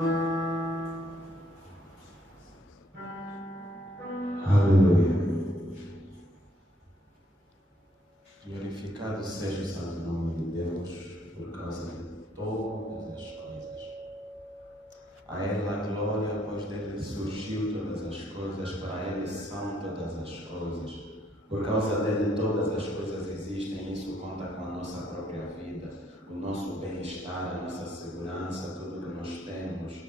Aleluia. Glorificado seja o santo nome de Deus por causa de todas as coisas. A Ele a glória, pois dele surgiu todas as coisas, para Ele são todas as coisas. Por causa dele todas as coisas existem, isso conta com a nossa própria vida, o nosso bem-estar, a nossa segurança, tudo que nós temos.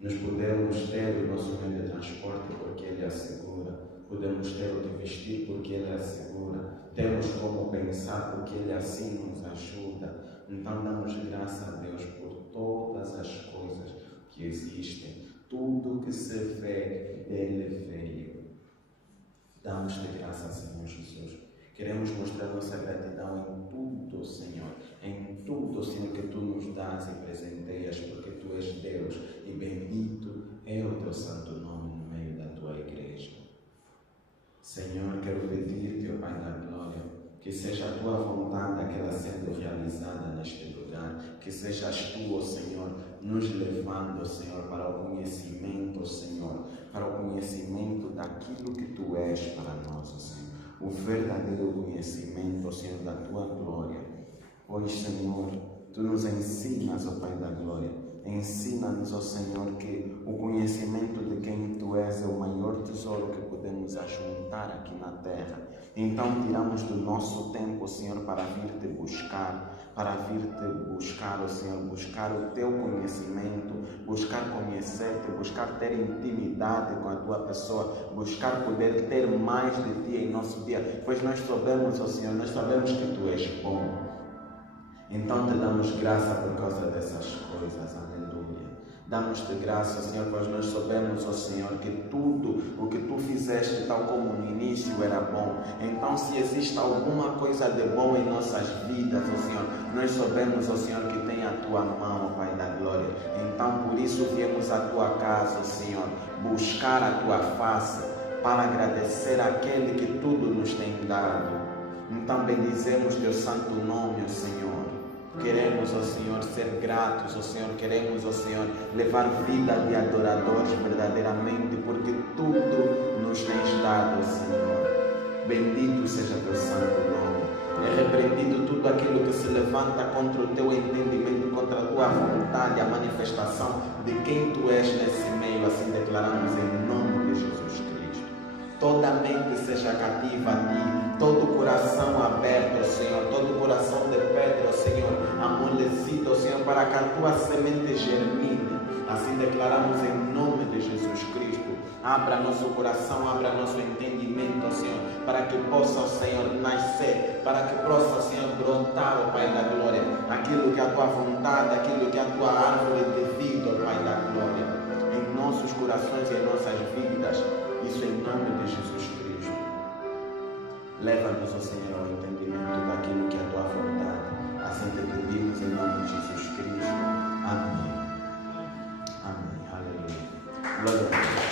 Nós podemos ter o nosso meio de transporte porque Ele assegura, podemos ter o que vestir porque Ele assegura, temos como pensar porque Ele assim nos ajuda. Então damos graça a Deus por todas as coisas que existem, tudo que se vê dele veio. Damos-te graça, Senhor Jesus. Queremos mostrar nossa gratidão em tudo, Senhor. Em tudo, Senhor, que Tu nos dás e presenteias, porque Tu és Deus e bendito é o Teu santo nome no meio da Tua igreja. Senhor, quero pedir-te, ó Pai da glória, que seja a Tua vontade aquela sendo realizada neste lugar, que sejas Tu, ó Senhor, nos levando, ó Senhor, para o conhecimento, ó Senhor, para o conhecimento daquilo que Tu és para nós, ó Senhor. O verdadeiro conhecimento, ó Senhor, da Tua glória. Pois, Senhor, Tu nos ensinas, ó Pai da glória. Ensina-nos, ó Senhor, que o conhecimento de quem Tu és é o maior tesouro que podemos ajuntar aqui na terra. Então, tiramos do nosso tempo, Senhor, para vir-te buscar, ó Senhor, buscar o Teu conhecimento, buscar conhecer-te, buscar ter intimidade com a Tua pessoa, buscar poder ter mais de Ti em nosso dia, pois nós sabemos, ó Senhor, nós sabemos que Tu és bom. Então te damos graça por causa dessas coisas, aleluia. Damos-te graça, Senhor, pois nós sabemos, ó Senhor, que tudo o que Tu fizeste, tal como no início, era bom. Então, se existe alguma coisa de bom em nossas vidas, ó Senhor, nós sabemos, ó Senhor, que tem a Tua mão, ó Pai da glória. Então, por isso viemos à Tua casa, ó Senhor, buscar a Tua face, para agradecer àquele que tudo nos tem dado. Então, bendizemos Teu santo nome, ó Senhor. Queremos, ó Senhor, ser gratos, ó Senhor. Queremos, ó Senhor, levar vida de adoradores verdadeiramente, porque tudo nos tens dado, Senhor. Bendito seja Teu santo nome. É repreendido tudo aquilo que se levanta contra o Teu entendimento, contra a Tua vontade, a manifestação de quem Tu és nesse meio. Assim declaramos em nome de Jesus Cristo. Toda mente seja cativa a Ti, todo coração aberto, ó Senhor, todo coração de pedra, ó Senhor, amolecido, ó Senhor, para que a Tua semente germine. Assim declaramos em nome de Jesus Cristo. Abra nosso coração, abra nosso entendimento, ó Senhor, para que possa, ó Senhor, nascer, para que possa, ó Senhor, brotar, ó Pai da glória, aquilo que é a Tua vontade, aquilo que é a Tua árvore de vida, ó Pai da glória, em nossos corações e em nossas vidas. Isso em nome de Jesus Cristo. Leva-nos, ó Senhor, ao entendimento daquilo que é a Tua vontade. Assim te pedimos em nome de Jesus Cristo. Amém. Amém. Aleluia. Glória a Deus.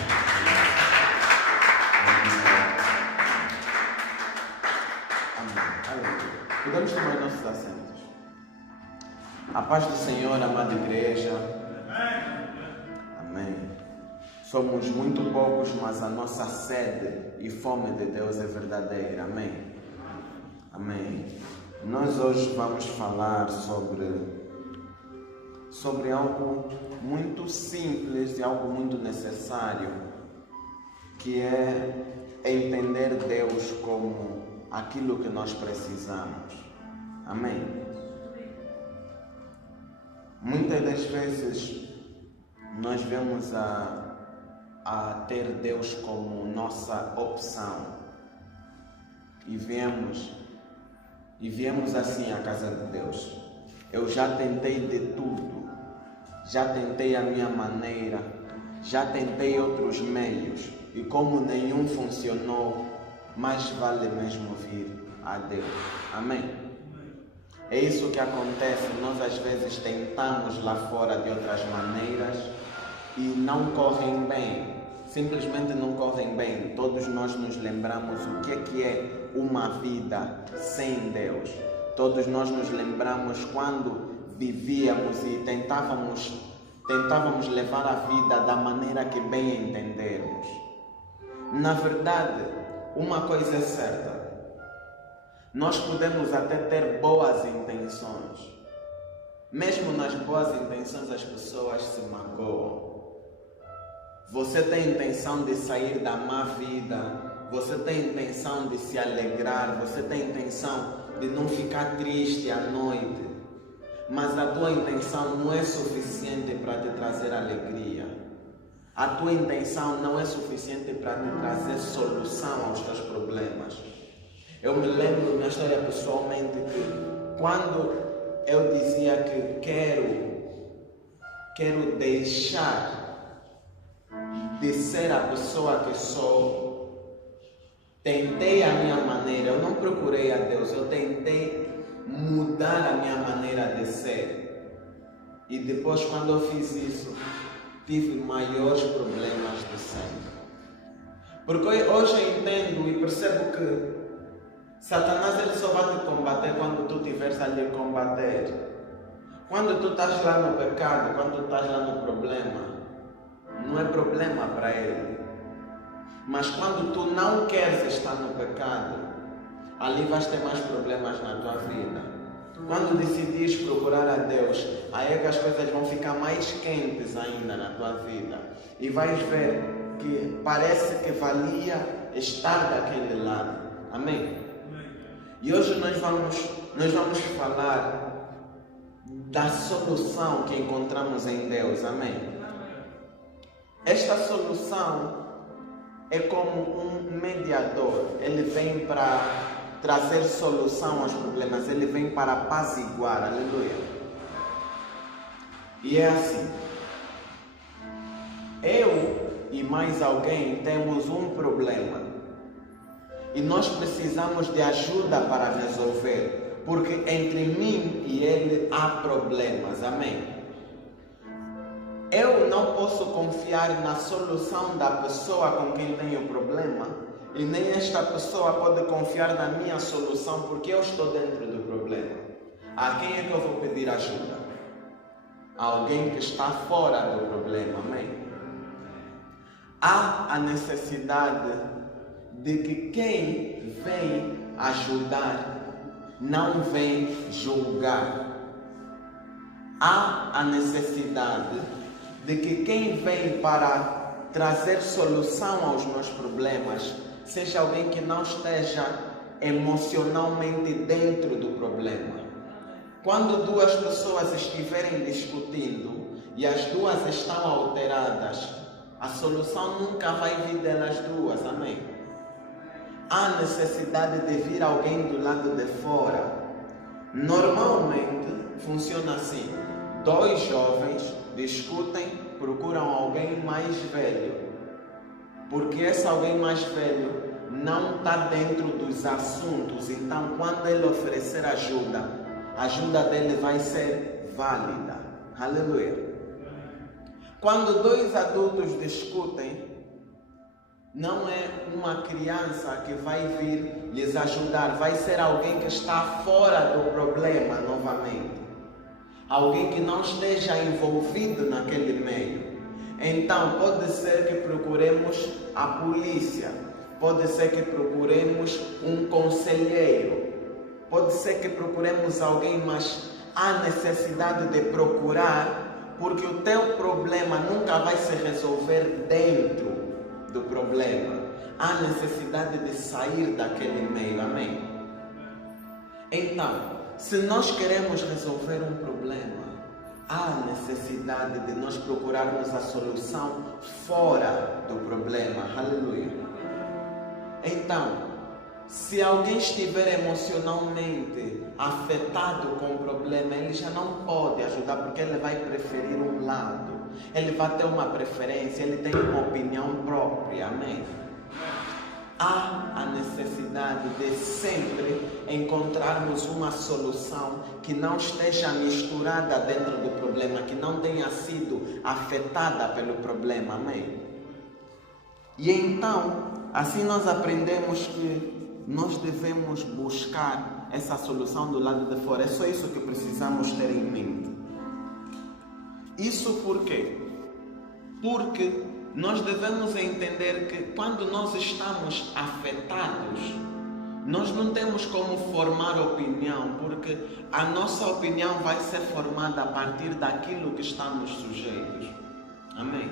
Amém. Aleluia. Podemos tomar nossos assentos. A paz do Senhor, amada igreja. Amém. Somos muito poucos, mas a nossa sede e fome de Deus é verdadeira. Amém? Amém. Nós hoje vamos falar sobre algo muito simples e algo muito necessário, que é entender Deus como aquilo que nós precisamos. Amém? Muitas das vezes nós vemos a ter Deus como nossa opção e viemos assim à casa de Deus. Eu já tentei de tudo, já tentei a minha maneira, já tentei outros meios, e como nenhum funcionou, mais vale mesmo vir a Deus. Amém? É isso que acontece. Nós às vezes tentamos lá fora de outras maneiras e não correm bem, simplesmente não correm bem. Todos nós nos lembramos o que é uma vida sem Deus. Todos nós nos lembramos quando vivíamos e tentávamos tentávamos levar a vida da maneira que bem entendermos. Na verdade, uma coisa é certa. Nós podemos até ter boas intenções. Mesmo nas boas intenções as pessoas se magoam. Você tem intenção de sair da má vida, você tem intenção de se alegrar, você tem intenção de não ficar triste à noite, mas a tua intenção não é suficiente para te trazer alegria. A tua intenção não é suficiente para te trazer solução aos teus problemas. Eu me lembro na história pessoalmente que quando eu dizia que quero deixar de ser a pessoa que sou, tentei a minha maneira, eu não procurei a Deus, eu tentei mudar a minha maneira de ser. E depois, quando eu fiz isso, tive maiores problemas de sempre. Porque hoje eu entendo e percebo que Satanás ele só vai te combater quando tu estiveres a lhe combater. Quando tu estás lá no pecado, quando tu estás lá no problema, não é problema para ele. Mas quando tu não queres estar no pecado, ali vais ter mais problemas na tua vida. Quando decidires procurar a Deus, aí é que as coisas vão ficar mais quentes ainda na tua vida. E vais ver que parece que valia estar daquele lado. Amém? E hoje nós vamos falar da solução que encontramos em Deus. Amém? Esta solução é como um mediador. Ele vem para trazer solução aos problemas. Ele vem para apaziguar. Aleluia. E é assim. Eu e mais alguém temos um problema. E nós precisamos de ajuda para resolver. Porque entre mim e ele há problemas. Amém? Eu não posso confiar na solução da pessoa com quem tenho problema. E nem esta pessoa pode confiar na minha solução, porque eu estou dentro do problema. A quem é que eu vou pedir ajuda? Alguém que está fora do problema. Amém? Há a necessidade de que quem vem ajudar não vem julgar. Há a necessidade de que quem vem para trazer solução aos meus problemas seja alguém que não esteja emocionalmente dentro do problema. Quando duas pessoas estiverem discutindo e as duas estão alteradas, a solução nunca vai vir delas duas. Amém? Há necessidade de vir alguém do lado de fora. Normalmente funciona assim: dois jovens discutem, procuram alguém mais velho, porque esse alguém mais velho não está dentro dos assuntos. Então, quando ele oferecer ajuda, a ajuda dele vai ser válida. Aleluia. Quando dois adultos discutem, não é uma criança que vai vir lhes ajudar, vai ser alguém que está fora do problema novamente. Alguém que não esteja envolvido naquele meio. Então, pode ser que procuremos a polícia, pode ser que procuremos um conselheiro, pode ser que procuremos alguém, mas há necessidade de procurar, porque o teu problema nunca vai se resolver dentro do problema. Há necessidade de sair daquele meio. Amém? Então, se nós queremos resolver um problema, há necessidade de nós procurarmos a solução fora do problema. Aleluia. Então, se alguém estiver emocionalmente afetado com o problema, ele já não pode ajudar, porque ele vai preferir um lado. Ele vai ter uma preferência, ele tem uma opinião própria. Amém? Há a necessidade de sempre encontrarmos uma solução que não esteja misturada dentro do problema, que não tenha sido afetada pelo problema. Amém? E então, assim nós aprendemos que nós devemos buscar essa solução do lado de fora. É só isso que precisamos ter em mente. Isso por quê? Porque nós devemos entender que quando nós estamos afetados, nós não temos como formar opinião, porque a nossa opinião vai ser formada a partir daquilo que estamos sujeitos. Amém?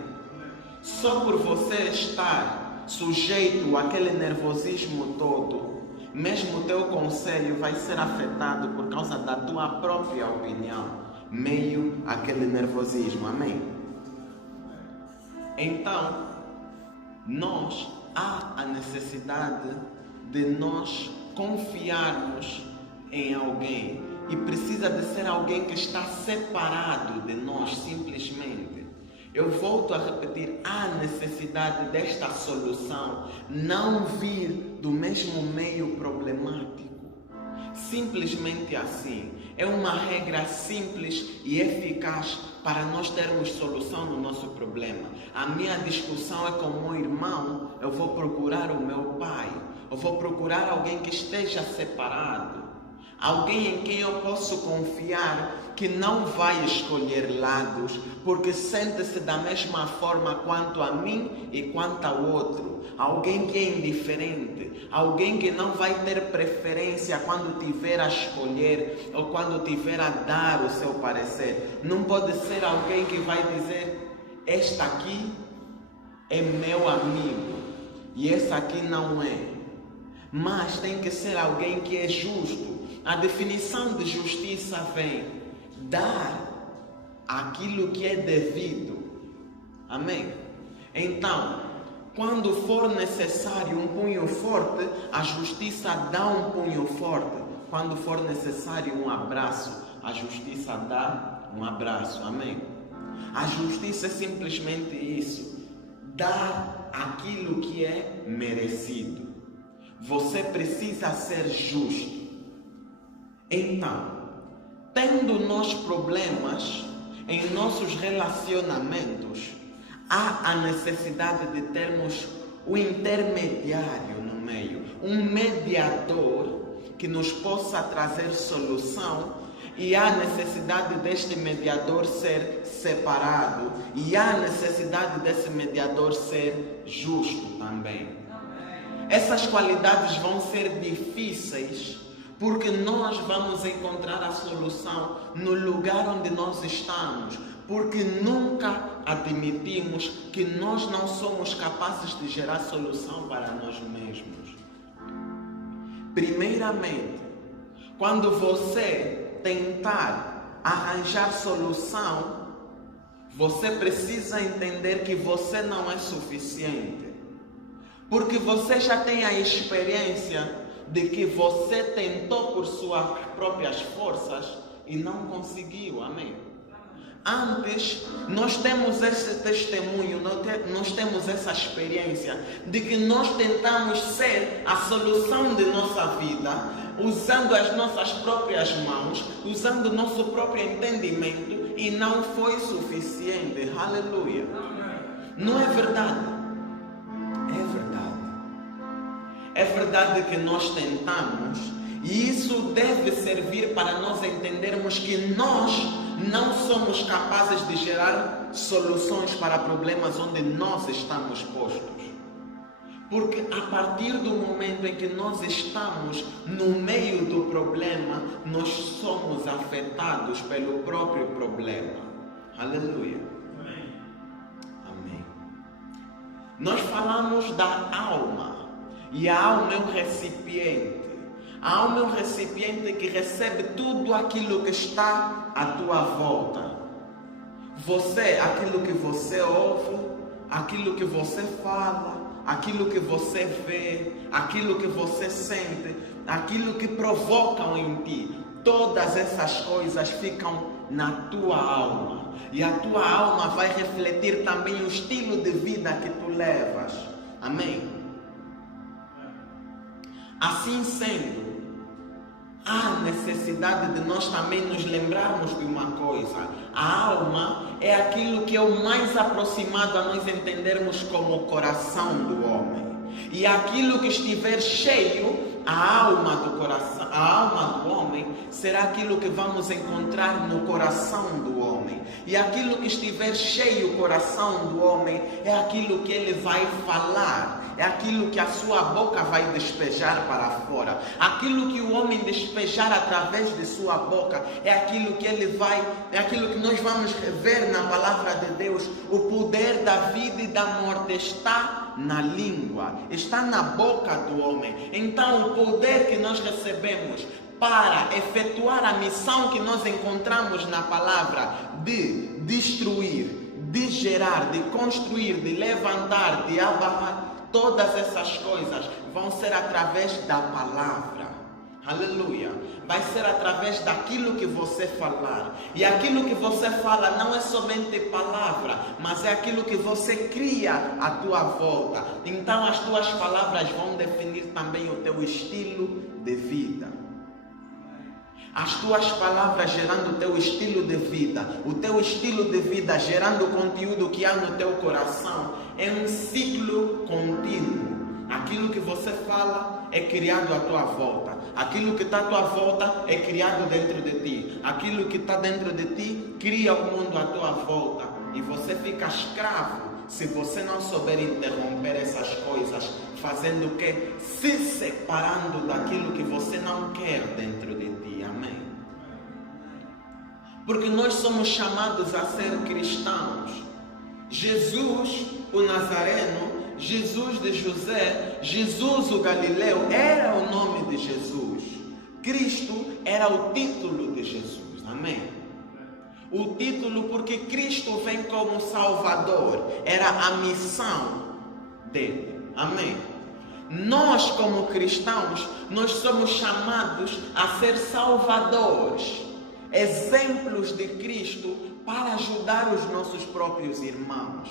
Só por você estar sujeito àquele nervosismo todo, mesmo o teu conselho vai ser afetado por causa da tua própria opinião, meio àquele nervosismo. Amém? Então, há a necessidade de nós confiarmos em alguém, e precisa de ser alguém que está separado de nós simplesmente. Eu volto a repetir, há necessidade desta solução não vir do mesmo meio problemático. Simplesmente assim. É uma regra simples e eficaz para nós termos solução no nosso problema. A minha discussão é com o meu irmão, eu vou procurar o meu pai. Eu vou procurar alguém que esteja separado. Alguém em quem eu posso confiar, que não vai escolher lados, porque sente-se da mesma forma quanto a mim e quanto ao outro. Alguém que é indiferente, alguém que não vai ter preferência quando tiver a escolher ou quando tiver a dar o seu parecer. Não pode ser alguém que vai dizer, esta aqui é meu amigo e essa aqui não é. Mas tem que ser alguém que é justo. A definição de justiça vem dar aquilo que é devido. Amém? Então, quando for necessário um punho forte, a justiça dá um punho forte. Quando for necessário um abraço, a justiça dá um abraço. Amém? A justiça é simplesmente isso. Dar aquilo que é merecido. Você precisa ser justo. Então, tendo nós problemas em nossos relacionamentos, há a necessidade de termos um intermediário no meio, um mediador que nos possa trazer solução, e há necessidade deste mediador ser separado, e há necessidade desse mediador ser justo também. Essas qualidades vão ser difíceis, porque nós vamos encontrar a solução no lugar onde nós estamos, porque nunca admitimos que nós não somos capazes de gerar solução para nós mesmos. Primeiramente, quando você tentar arranjar solução, você precisa entender que você não é suficiente, porque você já tem a experiência de que você tentou por suas próprias forças e não conseguiu. Amém? Antes, nós temos esse testemunho, nós temos essa experiência de que nós tentamos ser a solução de nossa vida, usando as nossas próprias mãos, usando o nosso próprio entendimento, e não foi suficiente. Aleluia! Não é verdade? É verdade. É verdade que nós tentamos, e isso deve servir para nós entendermos que nós não somos capazes de gerar soluções para problemas onde nós estamos postos. Porque a partir do momento em que nós estamos no meio do problema, nós somos afetados pelo próprio problema. Aleluia. Amém. Nós falamos da alma. E a alma é um recipiente. A alma é um recipiente que recebe tudo aquilo que está à tua volta. Você, aquilo que você ouve, aquilo que você fala, aquilo que você vê, aquilo que você sente, aquilo que provocam em ti. Todas essas coisas ficam na tua alma. E a tua alma vai refletir também o estilo de vida que tu levas. Amém? Assim sendo, há necessidade de nós também nos lembrarmos de uma coisa. A alma é aquilo que é o mais aproximado a nós entendermos como o coração do homem. E aquilo que estiver cheio, a alma do coração, a alma do homem, será aquilo que vamos encontrar no coração do homem. homem. E aquilo que estiver cheio o coração do homem é aquilo que ele vai falar. É aquilo que a sua boca vai despejar para fora. Aquilo que o homem despejar através de sua boca é aquilo que é aquilo que nós vamos ver na palavra de Deus. O poder da vida e da morte está na língua, está na boca do homem. Então o poder que nós recebemos para efetuar a missão que nós encontramos na palavra de destruir, de gerar, de construir, de levantar, de abarrar, todas essas coisas vão ser através da palavra. Aleluia. Vai ser através daquilo que você falar. E aquilo que você fala não é somente palavra, mas é aquilo que você cria à tua volta. Então as tuas palavras vão definir também o teu estilo de vida. As tuas palavras gerando o teu estilo de vida, o teu estilo de vida gerando o conteúdo que há no teu coração, é um ciclo contínuo. Aquilo que você fala é criado à tua volta. Aquilo que está à tua volta é criado dentro de ti. Aquilo que está dentro de ti cria o mundo à tua volta. E você fica escravo se você não souber interromper essas coisas, fazendo o quê? Se separando daquilo que você não quer dentro de ti. Amém? Porque nós somos chamados a ser cristãos. Jesus, o Nazareno, Jesus de José, Jesus o Galileu, era o nome de Jesus. Cristo era o título de Jesus. Amém? O título porque Cristo vem como Salvador. Era a missão dele. Amém? Nós como cristãos, nós somos chamados a ser salvadores. Exemplos de Cristo para ajudar os nossos próprios irmãos.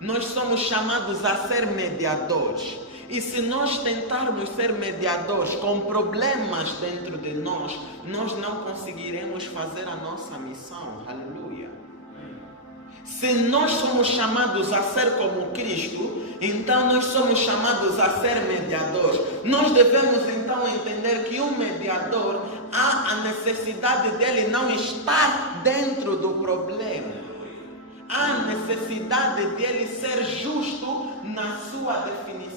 Nós somos chamados a ser mediadores. E se nós tentarmos ser mediadores com problemas dentro de nós, nós não conseguiremos fazer a nossa missão. Aleluia. Se nós somos chamados a ser como Cristo, então nós somos chamados a ser mediadores. Nós devemos então entender que o mediador, há a necessidade dele não estar dentro do problema. Há a necessidade dele ser justo na sua definição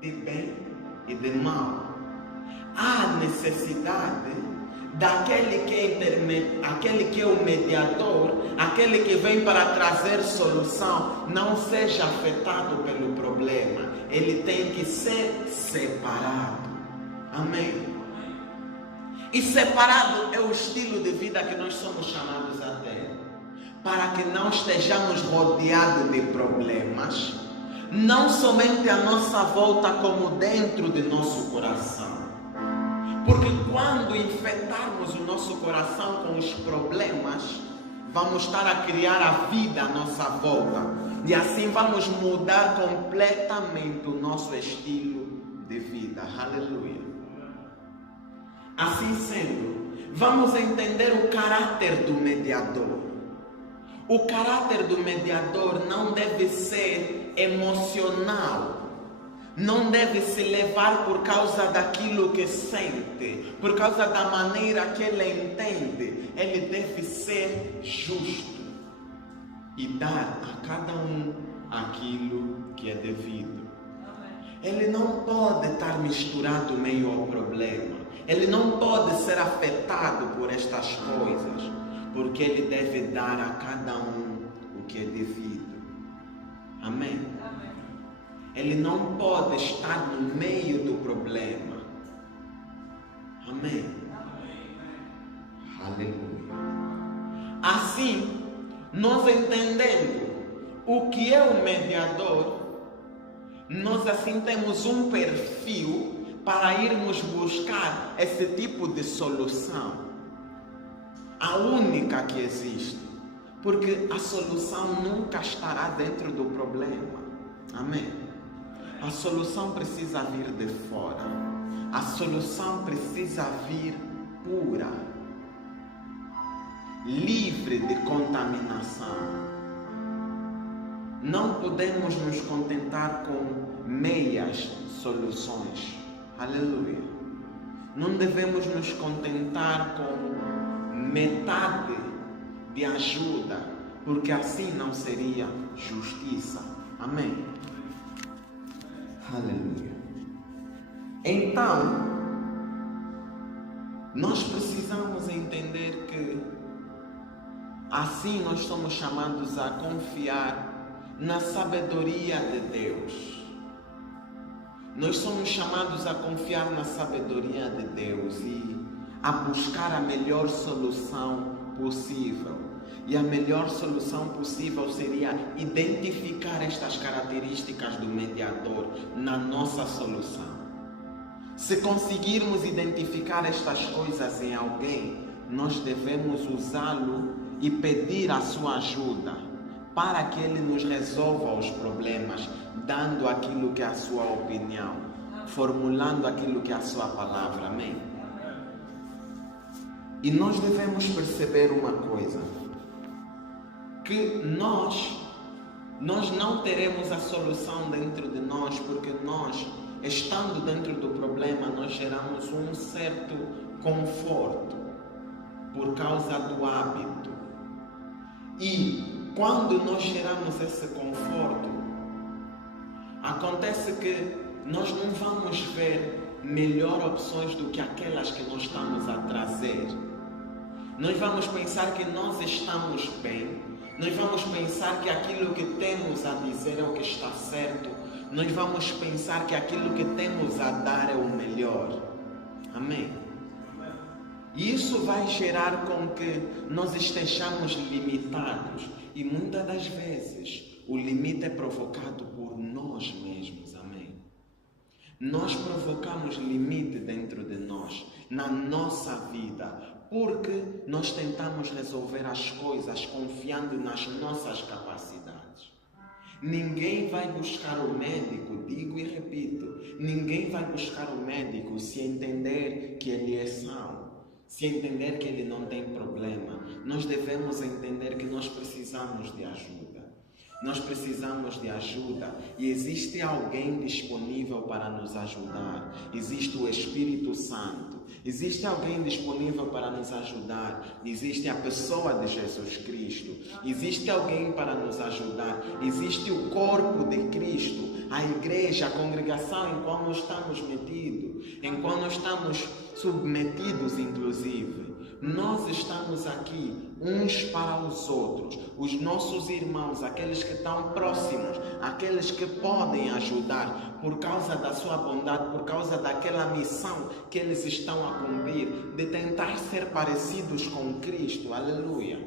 de bem e de mal. Há a necessidade daquele aquele que é o mediador, aquele que vem para trazer solução, não seja afetado pelo problema. Ele tem que ser separado. Amém? E separado é o estilo de vida que nós somos chamados a ter. Para que não estejamos rodeados de problemas, não somente à nossa volta, como dentro de nosso coração. Porque quando infectarmos o nosso coração com os problemas, vamos estar a criar a vida à nossa volta. E assim vamos mudar completamente o nosso estilo de vida. Aleluia. Assim sendo, vamos entender o caráter do mediador. O caráter do mediador não deve ser emocional. Não deve se levar por causa daquilo que sente, por causa da maneira que ele entende. Ele deve ser justo e dar a cada um aquilo que é devido. Ele não pode estar misturado meio ao problema. Ele não pode ser afetado por estas coisas, porque ele deve dar a cada um o que é devido. Amém? Ele não pode estar no meio do problema. Amém? Aleluia. Assim, nós entendendo o que é o mediador, nós assim temos um perfil para irmos buscar esse tipo de solução. A única que existe. Porque a solução nunca estará dentro do problema. Amém? A solução precisa vir de fora. A solução precisa vir pura, livre de contaminação. Não podemos nos contentar com meias soluções. Aleluia. Não devemos nos contentar com metade de ajuda, porque assim não seria justiça. Amém? Aleluia. Então, nós precisamos entender que assim nós somos chamados a confiar na sabedoria de Deus. Nós somos chamados a confiar na sabedoria de Deus e a buscar a melhor solução possível. E a melhor solução possível seria identificar estas características do mediador na nossa solução. Se conseguirmos identificar estas coisas em alguém, nós devemos usá-lo e pedir a sua ajuda para que ele nos resolva os problemas, dando aquilo que é a sua opinião, formulando aquilo que é a sua palavra. Amém? E nós devemos perceber uma coisa, que nós não teremos a solução dentro de nós, porque nós, estando dentro do problema, nós geramos um certo conforto por causa do hábito. E quando nós geramos esse conforto, acontece que nós não vamos ver melhor opções do que aquelas que nós estamos a trazer. Nós vamos pensar que nós estamos bem, nós vamos pensar que aquilo que temos a dizer é o que está certo, nós vamos pensar que aquilo que temos a dar é o melhor. Amém? E isso vai gerar com que nós estejamos limitados. E muitas das vezes o limite é provocado por nós mesmos. Amém? Nós provocamos limite dentro de nós, na nossa vida, porque nós tentamos resolver as coisas confiando nas nossas capacidades. Ninguém vai buscar o médico, digo e repito, ninguém vai buscar o médico se entender que ele é são, se entender que ele não tem problema. Nós devemos entender que nós precisamos de ajuda. Nós precisamos de ajuda e existe alguém disponível para nos ajudar. Existe o Espírito Santo. Existe alguém disponível para nos ajudar. Existe a pessoa de Jesus Cristo. Existe alguém para nos ajudar. Existe o corpo de Cristo, a igreja, a congregação em qual nós estamos metidos, em qual nós estamos submetidos, inclusive. Nós estamos aqui uns para os outros, os nossos irmãos, aqueles que estão próximos, aqueles que podem ajudar por causa da sua bondade, por causa daquela missão que eles estão a cumprir, de tentar ser parecidos com Cristo. Aleluia!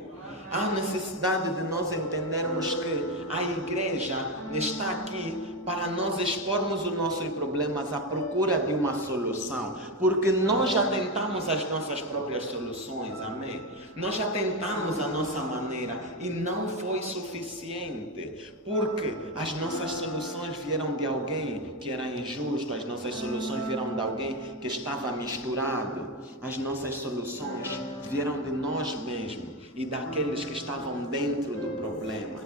Há necessidade de nós entendermos que a igreja está aqui para nós expormos os nossos problemas à procura de uma solução, porque nós já tentamos as nossas próprias soluções, amém? Nós já tentamos a nossa maneira e não foi suficiente, porque as nossas soluções vieram de alguém que era injusto, as nossas soluções vieram de alguém que estava misturado, as nossas soluções vieram de nós mesmos e daqueles que estavam dentro do problema.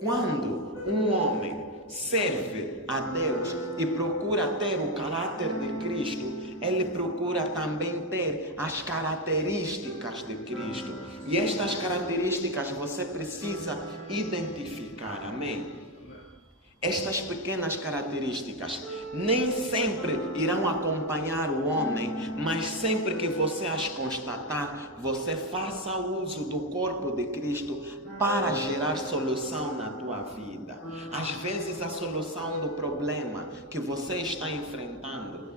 Quando um homem serve a Deus e procura ter o caráter de Cristo, ele procura também ter as características de Cristo. E estas características você precisa identificar, amém? Estas pequenas características nem sempre irão acompanhar o homem, mas sempre que você as constatar, você faça uso do corpo de Cristo para gerar solução na tua vida. Às vezes a solução do problema que você está enfrentando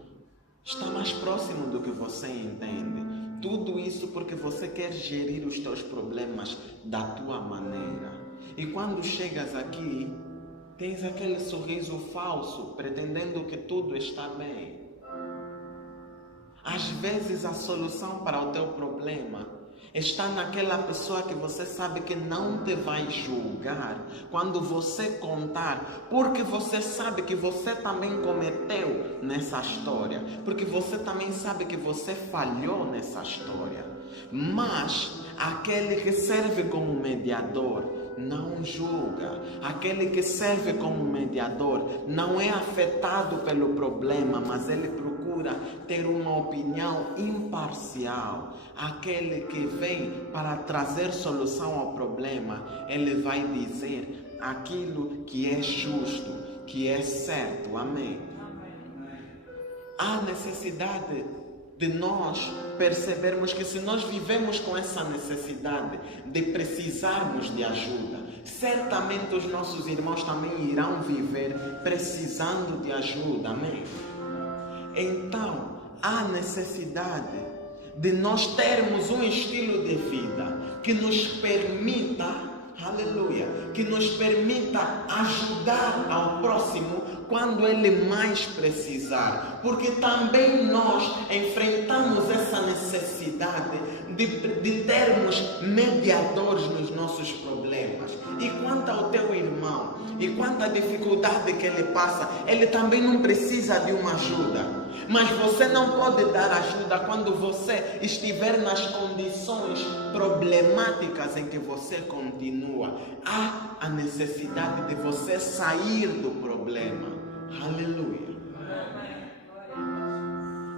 está mais próximo do que você entende. Tudo isso porque você quer gerir os teus problemas da tua maneira. E quando chegas aqui, tens aquele sorriso falso, pretendendo que tudo está bem. Às vezes a solução para o teu problema está naquela pessoa que você sabe que não te vai julgar quando você contar, porque você sabe que você também cometeu nessa história, porque você também sabe que você falhou nessa história. Mas aquele que serve como mediador não julga. Aquele que serve como mediador não é afetado pelo problema, mas ele procura procura ter uma opinião imparcial. Aquele que vem para trazer solução ao problema, ele vai dizer aquilo que é justo, que é certo. Amém? Há necessidade de nós percebermos que se nós vivemos com essa necessidade de precisarmos de ajuda, certamente os nossos irmãos também irão viver precisando de ajuda. Amém? Então, há necessidade de nós termos um estilo de vida que nos permita, aleluia, que nos permita ajudar ao próximo quando ele mais precisar, porque também nós enfrentamos essa necessidade de termos mediadores nos nossos problemas. E quanto ao teu irmão, e quanto à dificuldade que ele passa, ele também não precisa de uma ajuda. Mas você não pode dar ajuda quando você estiver nas condições problemáticas em que você continua. Há a necessidade de você sair do problema. Aleluia.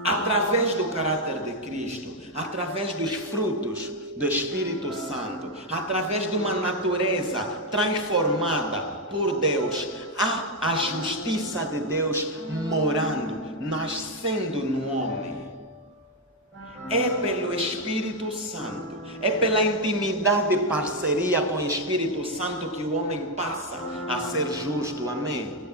Através do caráter de Cristo, através dos frutos do Espírito Santo, através de uma natureza transformada por Deus, há a justiça de Deus morando, nascendo no homem. É pelo Espírito Santo, é pela intimidade e parceria com o Espírito Santo que o homem passa a ser justo. Amém?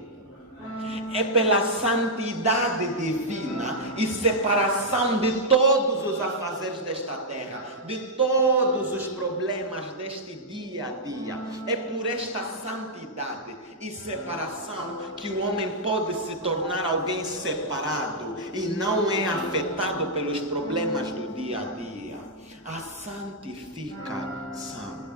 É pela santidade divina e separação de todos os afazeres desta terra, de todos os problemas deste dia a dia. É por esta santidade e separação que o homem pode se tornar alguém separado e não é afetado pelos problemas do dia a dia. A santificação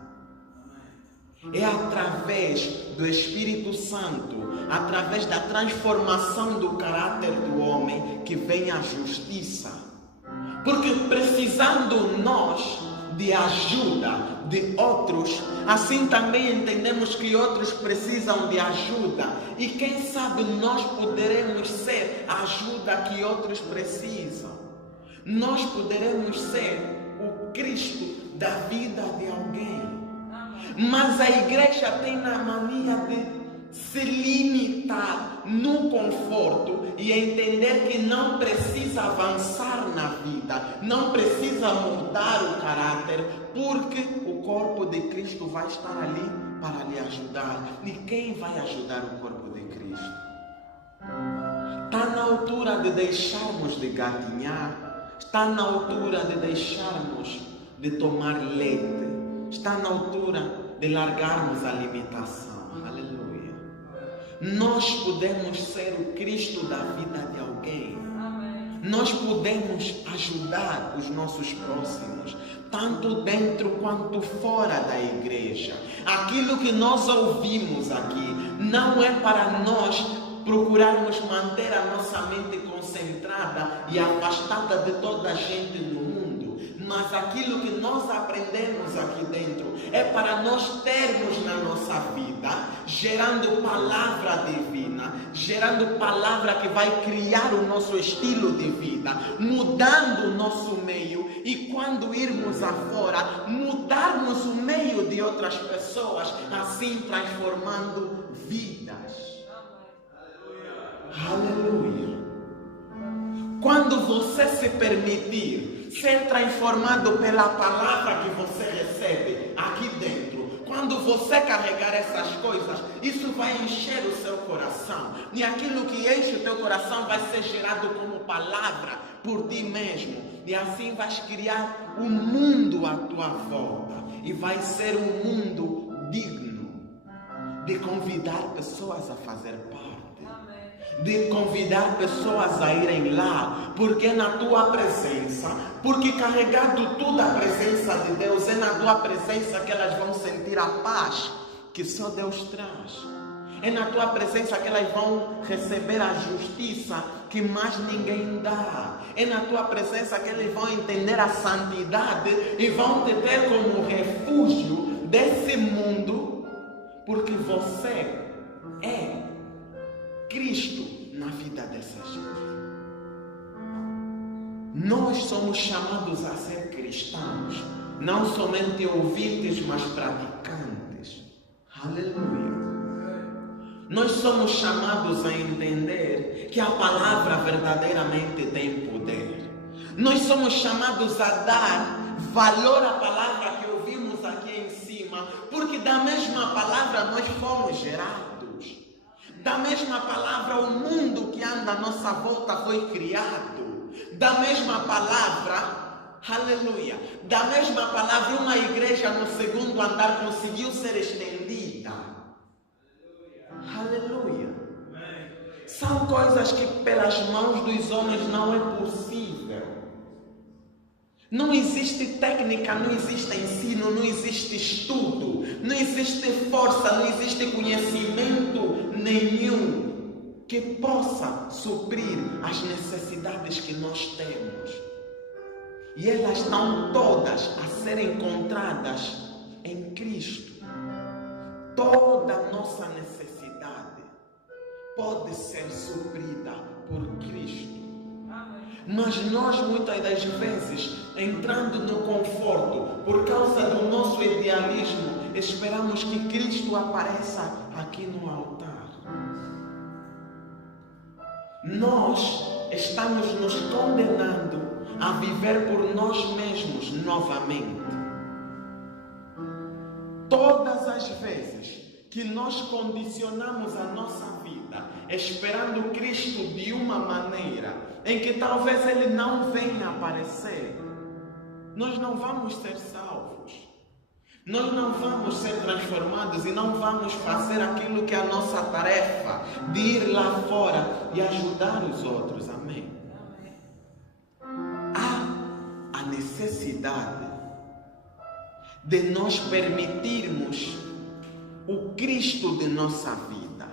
é através do Espírito Santo, através da transformação do caráter do homem, que vem a justiça. Porque precisando nós de ajuda de outros, assim também entendemos que outros precisam de ajuda. E quem sabe nós poderemos ser a ajuda que outros precisam. Nós poderemos ser o Cristo da vida de alguém. Mas a igreja tem a mania de se limitar no conforto e entender que não precisa avançar na vida, não precisa mudar o caráter, porque o corpo de Cristo vai estar ali para lhe ajudar. E quem vai ajudar o corpo de Cristo? Está na altura de deixarmos de gatinhar, está na altura de deixarmos de tomar leite, está na altura de largarmos a limitação. Aleluia. Nós podemos ser o Cristo da vida de alguém. Amém. Nós podemos ajudar os nossos próximos, tanto dentro quanto fora da igreja. Aquilo que nós ouvimos aqui não é para nós procurarmos manter a nossa mente concentrada e afastada de toda a gente no mundo. Mas aquilo que nós aprendemos aqui dentro é para nós termos na nossa vida, gerando palavra divina, gerando palavra que vai criar o nosso estilo de vida, mudando o nosso meio, e quando irmos afora, mudarmos o meio de outras pessoas, assim transformando vidas. Aleluia. Quando você se permitir ser transformado pela palavra que você recebe aqui dentro, quando você carregar essas coisas, isso vai encher o seu coração. E aquilo que enche o teu coração vai ser gerado como palavra por ti mesmo. E assim vais criar um mundo à tua volta. E vai ser um mundo digno de convidar pessoas a fazer parte. De convidar pessoas a irem lá, porque é na tua presença, porque carregado tudo a presença de Deus, é na tua presença que elas vão sentir a paz que só Deus traz. É na tua presença que elas vão receber a justiça que mais ninguém dá. É na tua presença que eles vão entender a santidade e vão te ter como refúgio desse mundo, porque você é Cristo na vida dessa gente. Nós somos chamados a ser cristãos, não somente ouvintes, mas praticantes. Aleluia. Nós somos chamados a entender que a palavra verdadeiramente tem poder. Nós somos chamados a dar valor à palavra que ouvimos aqui em cima, porque da mesma palavra nós fomos gerados. Da mesma palavra o mundo que anda à nossa volta foi criado. Da mesma palavra, aleluia, da mesma palavra uma igreja no segundo andar conseguiu ser estendida. Aleluia. São coisas que pelas mãos dos homens não é possível. Não existe técnica, não existe ensino, não existe estudo, não existe força, não existe conhecimento nenhum que possa suprir as necessidades que nós temos. E elas estão todas a ser encontradas em Cristo. Toda a nossa necessidade pode ser suprida por Cristo. Mas nós muitas das vezes, entrando no conforto, por causa do nosso idealismo, esperamos que Cristo apareça aqui no altar. Nós estamos nos condenando a viver por nós mesmos novamente. Todas as vezes que nós condicionamos a nossa vida esperando Cristo de uma maneira em que talvez Ele não venha aparecer, nós não vamos ser salvos. Nós não vamos ser transformados e não vamos fazer aquilo que é a nossa tarefa de ir lá fora e ajudar os outros. Amém? Há a necessidade de nós permitirmos o Cristo de nossa vida,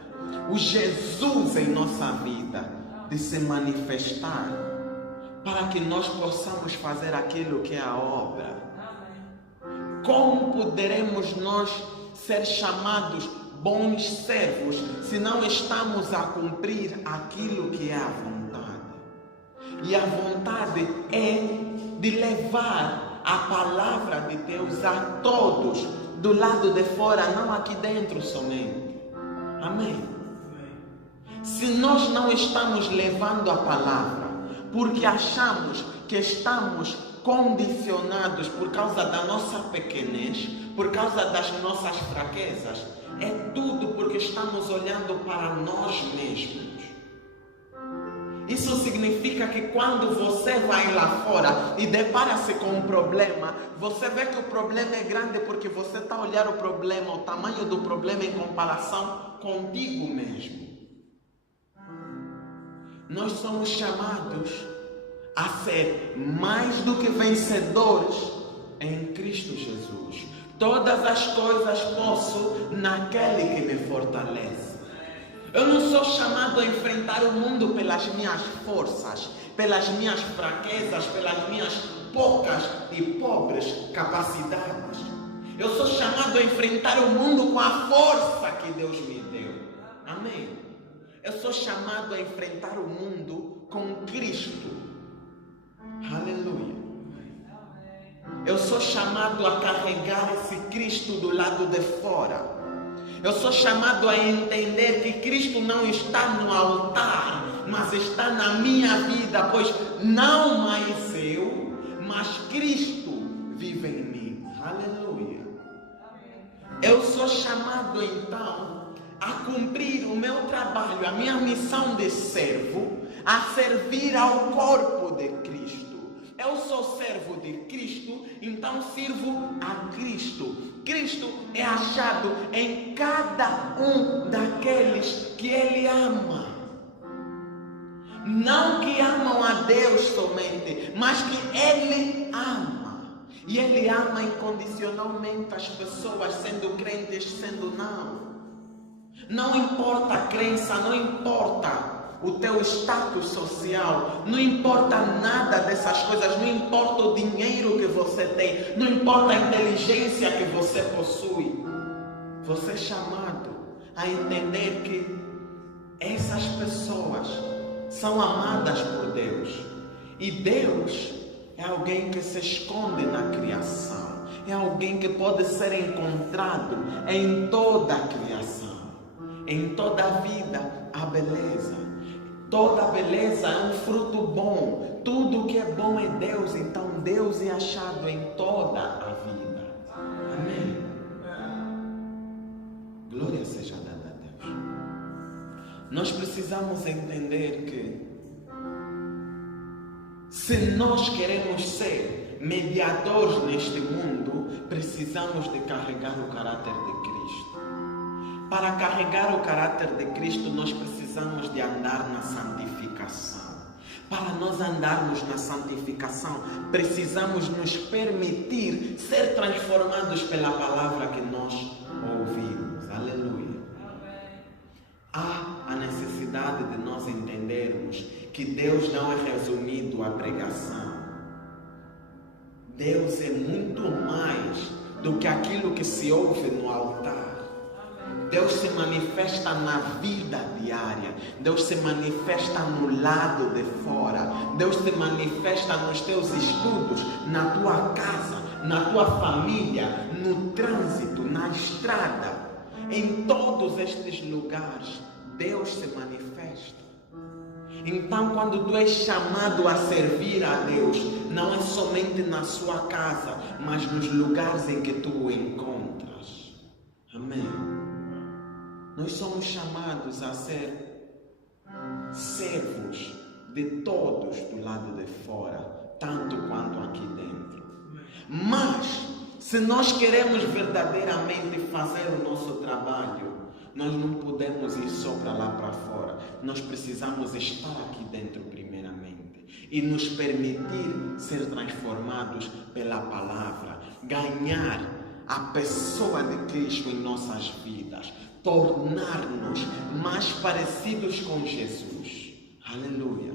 o Jesus em nossa vida, de se manifestar, para que nós possamos fazer aquilo que é a obra. Como poderemos nós ser chamados bons servos se não estamos a cumprir aquilo que é a vontade? E a vontade é de levar a palavra de Deus a todos, do lado de fora, não aqui dentro somente. Amém? Se nós não estamos levando a palavra, porque achamos que estamos condicionados por causa da nossa pequenez, por causa das nossas fraquezas, é tudo porque estamos olhando para nós mesmos. Isso significa que quando você vai lá fora e depara-se com um problema, você vê que o problema é grande porque você está a olhar o problema, o tamanho do problema em comparação contigo mesmo. Nós somos chamados a ser mais do que vencedores em Cristo Jesus. Todas as coisas posso naquele que me fortalece. Eu não sou chamado a enfrentar o mundo pelas minhas forças, pelas minhas fraquezas, pelas minhas poucas e pobres capacidades. Eu sou chamado a enfrentar o mundo com a força que Deus me deu. Amém? Eu sou chamado a enfrentar o mundo com Cristo. Aleluia. Eu sou chamado a carregar esse Cristo do lado de fora. Eu sou chamado a entender que Cristo não está no altar, mas está na minha vida, pois não mais eu, mas Cristo vive em mim. Aleluia. Eu sou chamado então a cumprir o meu trabalho, a minha missão de servo, a servir ao corpo de Cristo. Eu sou servo de Cristo, então sirvo a Cristo. Cristo é achado em cada um daqueles que Ele ama. Não que amam a Deus somente, mas que Ele ama. E Ele ama incondicionalmente as pessoas, sendo crentes, sendo não. Não importa a crença, não importa o teu status social, não importa nada dessas coisas, não importa o dinheiro que você tem, não importa a inteligência que você possui. Você é chamado a entender que essas pessoas são amadas por Deus. E Deus é alguém que se esconde na criação. É alguém que pode ser encontrado em toda a criação. Em toda a vida há beleza. Toda a beleza é um fruto bom. Tudo que é bom é Deus. Então Deus é achado em toda a vida. Amém. Glória seja dada a Deus. Nós precisamos entender que se nós queremos ser mediadores neste mundo, precisamos de carregar o caráter de Cristo. Para carregar o caráter de Cristo, nós precisamos de andar na santificação. Para nós andarmos na santificação, precisamos nos permitir ser transformados pela palavra que nós ouvimos. Aleluia. Há a necessidade de nós entendermos que Deus não é resumido à pregação. Deus é muito mais do que aquilo que se ouve no altar. Deus se manifesta na vida diária. Deus se manifesta no lado de fora. Deus se manifesta nos teus estudos, na tua casa, na tua família, no trânsito, na estrada. Em todos estes lugares, Deus se manifesta. Então, quando tu és chamado a servir a Deus, não é somente na sua casa, mas nos lugares em que tu o encontras. Amém. Nós somos chamados a ser servos de todos do lado de fora, tanto quanto aqui dentro. Mas, se nós queremos verdadeiramente fazer o nosso trabalho, nós não podemos ir só para lá para fora. Nós precisamos estar aqui dentro primeiramente e nos permitir ser transformados pela palavra, ganhar a pessoa de Cristo em nossas vidas, tornar-nos mais parecidos com Jesus. Aleluia.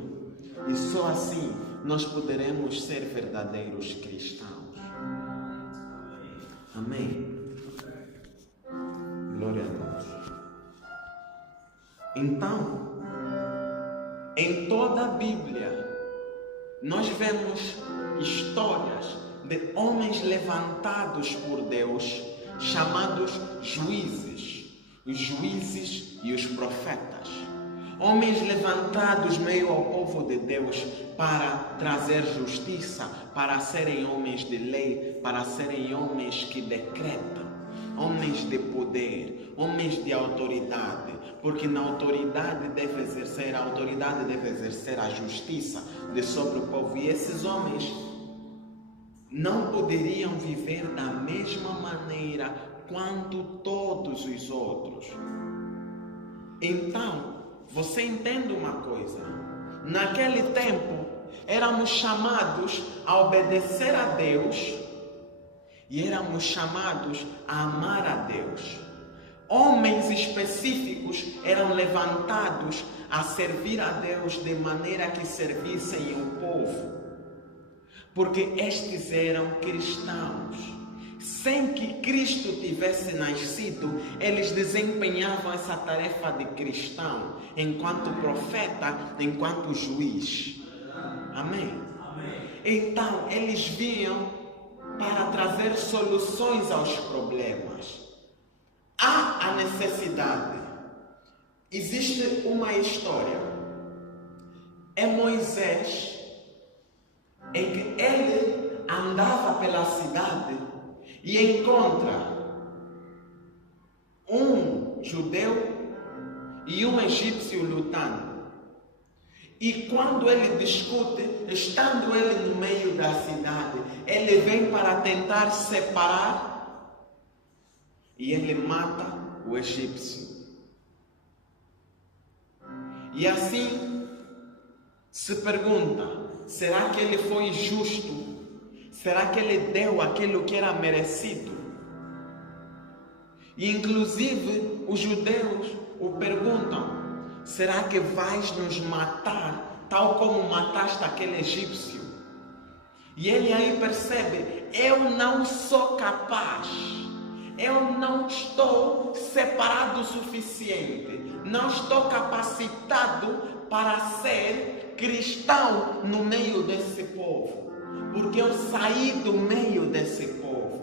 E só assim nós poderemos ser verdadeiros cristãos. Amém. Glória a Deus. Então, em toda a Bíblia, nós vemos histórias de homens levantados por Deus, chamados juízes, os juízes e os profetas. Homens levantados meio ao povo de Deus para trazer justiça, para serem homens de lei, para serem homens que decretam, homens de poder, homens de autoridade, porque na autoridade deve exercer, a autoridade deve exercer a justiça de sobre o povo. E esses homens não poderiam viver da mesma maneira quanto todos os outros. Então, você entende uma coisa? Naquele tempo, éramos chamados a obedecer a Deus e éramos chamados a amar a Deus. Homens específicos eram levantados a servir a Deus de maneira que servissem o povo, porque estes eram cristãos. Sem que Cristo tivesse nascido, eles desempenhavam essa tarefa de cristão, enquanto profeta, enquanto juiz. Amém? Então, eles vinham para trazer soluções aos problemas. Há a necessidade. Existe uma história. É Moisés, em que ele andava pela cidade e encontra um judeu e um egípcio lutando. E quando ele discute, estando ele no meio da cidade, ele vem para tentar separar e ele mata o egípcio. E assim se pergunta, será que ele foi justo? Será que ele deu aquilo que era merecido? E inclusive os judeus o perguntam, será que vais nos matar tal como mataste aquele egípcio? E ele aí percebe, eu não sou capaz, eu não estou separado o suficiente, não estou capacitado para ser cristão no meio desse povo, porque eu saí do meio desse povo.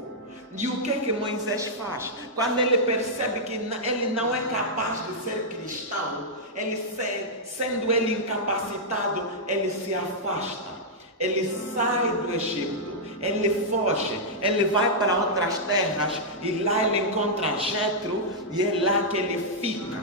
E o que Moisés faz? Quando ele percebe que ele não é capaz de ser cristão, sendo ele incapacitado, ele se afasta, ele sai do Egito, ele foge, ele vai para outras terras e lá ele encontra Jetro e é lá que ele fica.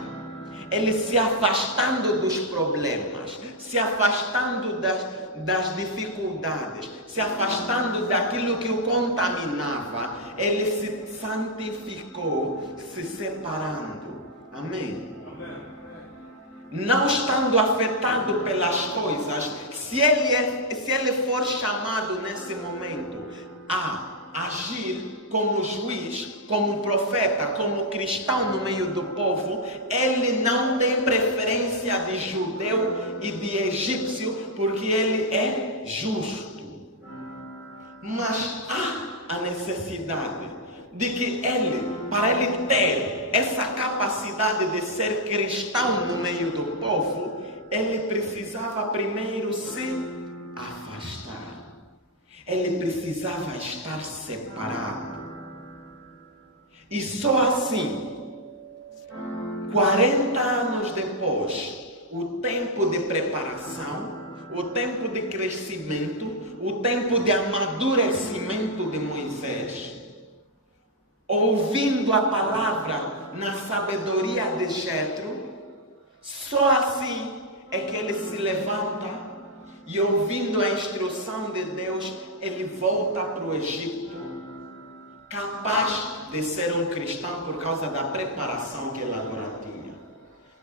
Ele se afastando dos problemas, se afastando das dificuldades, se afastando daquilo que o contaminava, ele se santificou, se separando. Amém? Não estando afetado pelas coisas, se ele for chamado nesse momento a agir como juiz, como profeta, como cristão no meio do povo, ele não tem preferência de judeu e de egípcio, porque ele é justo. Mas há a necessidade de que para ele ter essa capacidade de ser cristão no meio do povo, ele precisava primeiro se afastar. Ele precisava estar separado. E só assim, 40 anos depois, o tempo de preparação, o tempo de crescimento, o tempo de amadurecimento de Moisés, ouvindo a palavra na sabedoria de Jetro, só assim é que ele se levanta e, ouvindo a instrução de Deus, ele volta para o Egito, capaz de ser um cristão por causa da preparação que ele agora tinha.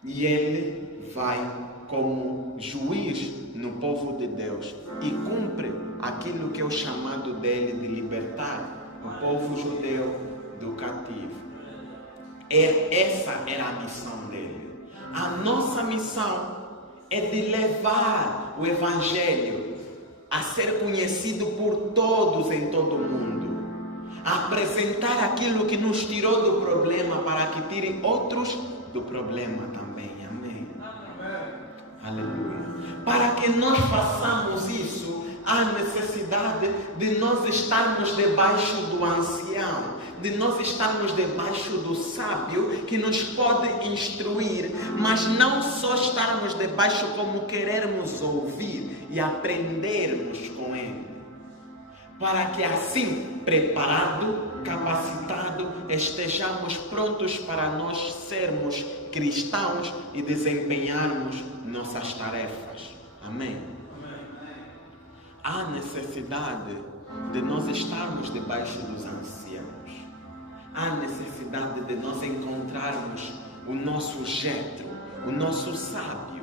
E ele vai como juiz no povo de Deus e cumpre aquilo que é o chamado dele de libertar o povo judeu do cativo. Essa era a missão dele. A nossa missão é de levar o Evangelho a ser conhecido por todos em todo o mundo, a apresentar aquilo que nos tirou do problema para que tirem outros do problema também. Amém? Aleluia. Para que nós façamos isso, há necessidade de nós estarmos debaixo do ancião, de nós estarmos debaixo do sábio que nos pode instruir, mas não só estarmos debaixo como querermos ouvir e aprendermos com ele, para que assim, preparado, capacitado, estejamos prontos para nós sermos cristãos e desempenharmos nossas tarefas. Amém? Há necessidade de nós estarmos debaixo dos anciãos. Há necessidade de nós encontrarmos o nosso Jetro, o nosso sábio.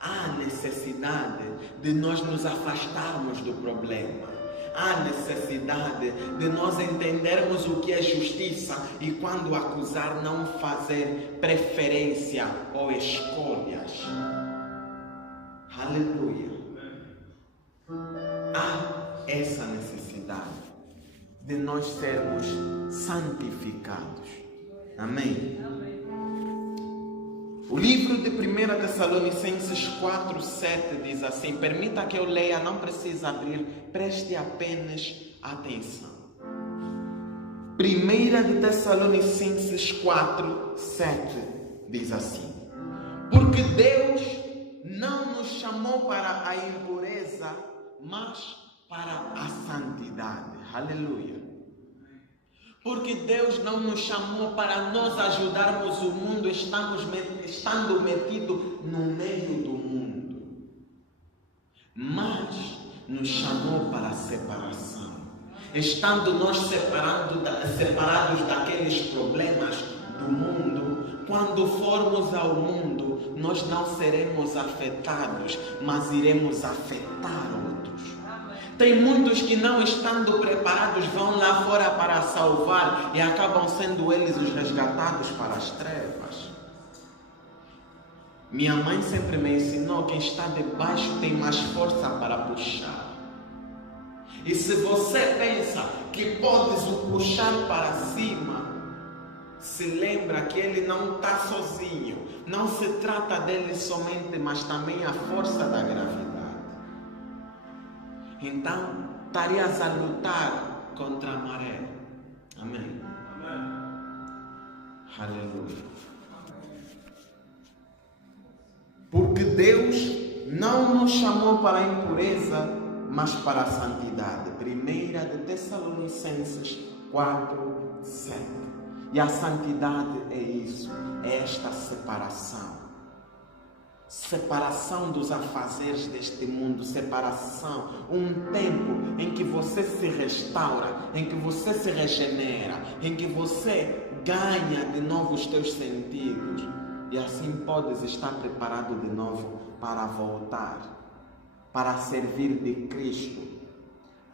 Há necessidade de nós nos afastarmos do problema. Há necessidade de nós entendermos o que é justiça e, quando acusar, não fazer preferência ou escolhas. Aleluia. Há essa necessidade de nós sermos santificados. Amém? O livro de 1 Tessalonicenses 4:7 diz assim, permita que eu leia, não precisa abrir, preste apenas atenção. 1 Tessalonicenses 4:7 diz assim, porque Deus não nos chamou para a impureza, mas para a santidade. Aleluia. Porque Deus não nos chamou para nós ajudarmos o mundo, estando metido no meio do mundo, mas nos chamou para a separação. Estando nós separados daqueles problemas do mundo, quando formos ao mundo, nós não seremos afetados, mas iremos afetar outros. Tem muitos que, não estando preparados, vão lá fora para salvar e acabam sendo eles os resgatados para as trevas. Minha mãe sempre me ensinou que quem está debaixo tem mais força para puxar. E se você pensa que podes o puxar para cima, se lembra que ele não está sozinho. Não se trata dele somente, mas também a força da gravidade. então estarias a lutar contra a maré. Amém. Aleluia. Porque Deus não nos chamou para a impureza, mas para a santidade. 1 de Tessalonicenses 4:7. E a santidade é isso, é esta separação. Separação dos afazeres deste mundo, separação, um tempo em que você se restaura, em que você se regenera, em que você ganha de novo os teus sentidos e assim podes estar preparado de novo para voltar, para servir de Cristo.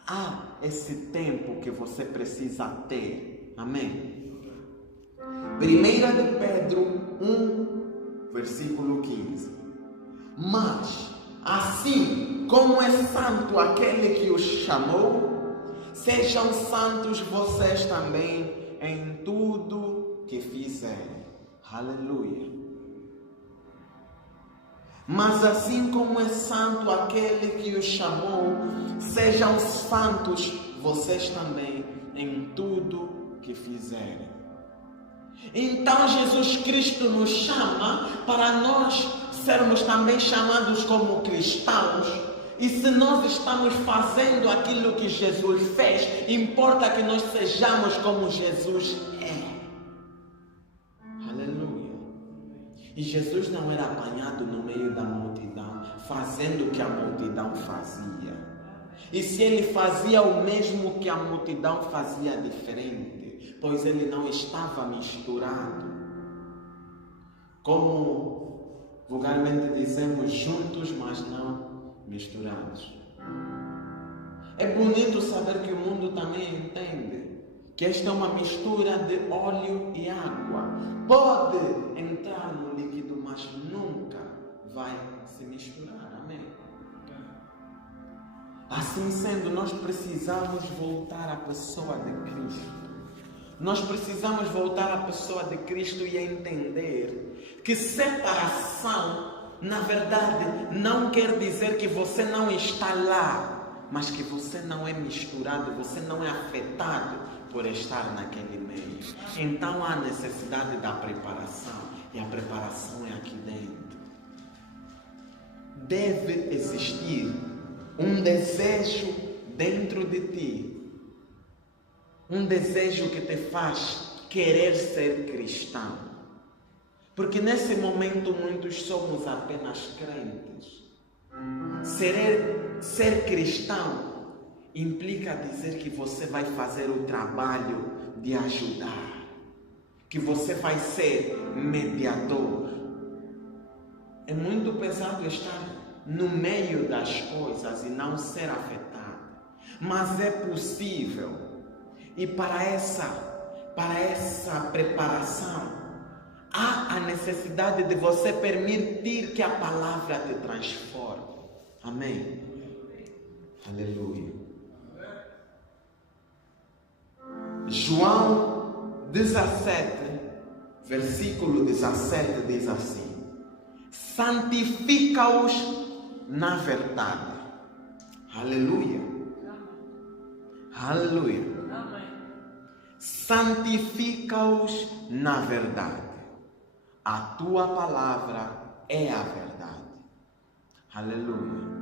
Há esse tempo que você precisa ter. Amém? 1 de Pedro 1, versículo 15. Mas, assim como é santo aquele que os chamou, sejam santos vocês também em tudo que fizerem. Aleluia. Mas assim como é santo aquele que os chamou, sejam santos vocês também em tudo que fizerem. Então Jesus Cristo nos chama para nós sermos também chamados como cristãos. E se nós estamos fazendo aquilo que Jesus fez, importa que nós sejamos como Jesus é. Aleluia. E Jesus não era apanhado no meio da multidão, fazendo o que a multidão fazia. E se ele fazia o mesmo que a multidão fazia diferente, pois ele não estava misturado. Como vulgarmente dizemos, juntos, mas não misturados. É bonito saber que o mundo também entende que esta é uma mistura de óleo e água. Pode entrar no líquido, mas nunca vai se misturar. Amém? Assim sendo, nós precisamos voltar à pessoa de Cristo. Nós precisamos voltar à pessoa de Cristo e entender que separação, na verdade, não quer dizer que você não está lá, mas que você não é misturado, você não é afetado por estar naquele meio. Então há necessidade da preparação, e a preparação é aqui dentro. Deve existir um desejo dentro de ti, um desejo que te faz querer ser cristão. Porque nesse momento muitos somos apenas crentes. Ser cristão implica dizer que você vai fazer o trabalho de ajudar, que você vai ser mediador. É muito pesado estar no meio das coisas e não ser afetado, mas é possível. E para essa preparação, há a necessidade de você permitir que a palavra te transforme. Amém? Aleluia. João 17, versículo 17 diz assim: santifica-os na verdade. Aleluia. Aleluia. Santifica-os na verdade. A tua palavra é a verdade. Aleluia.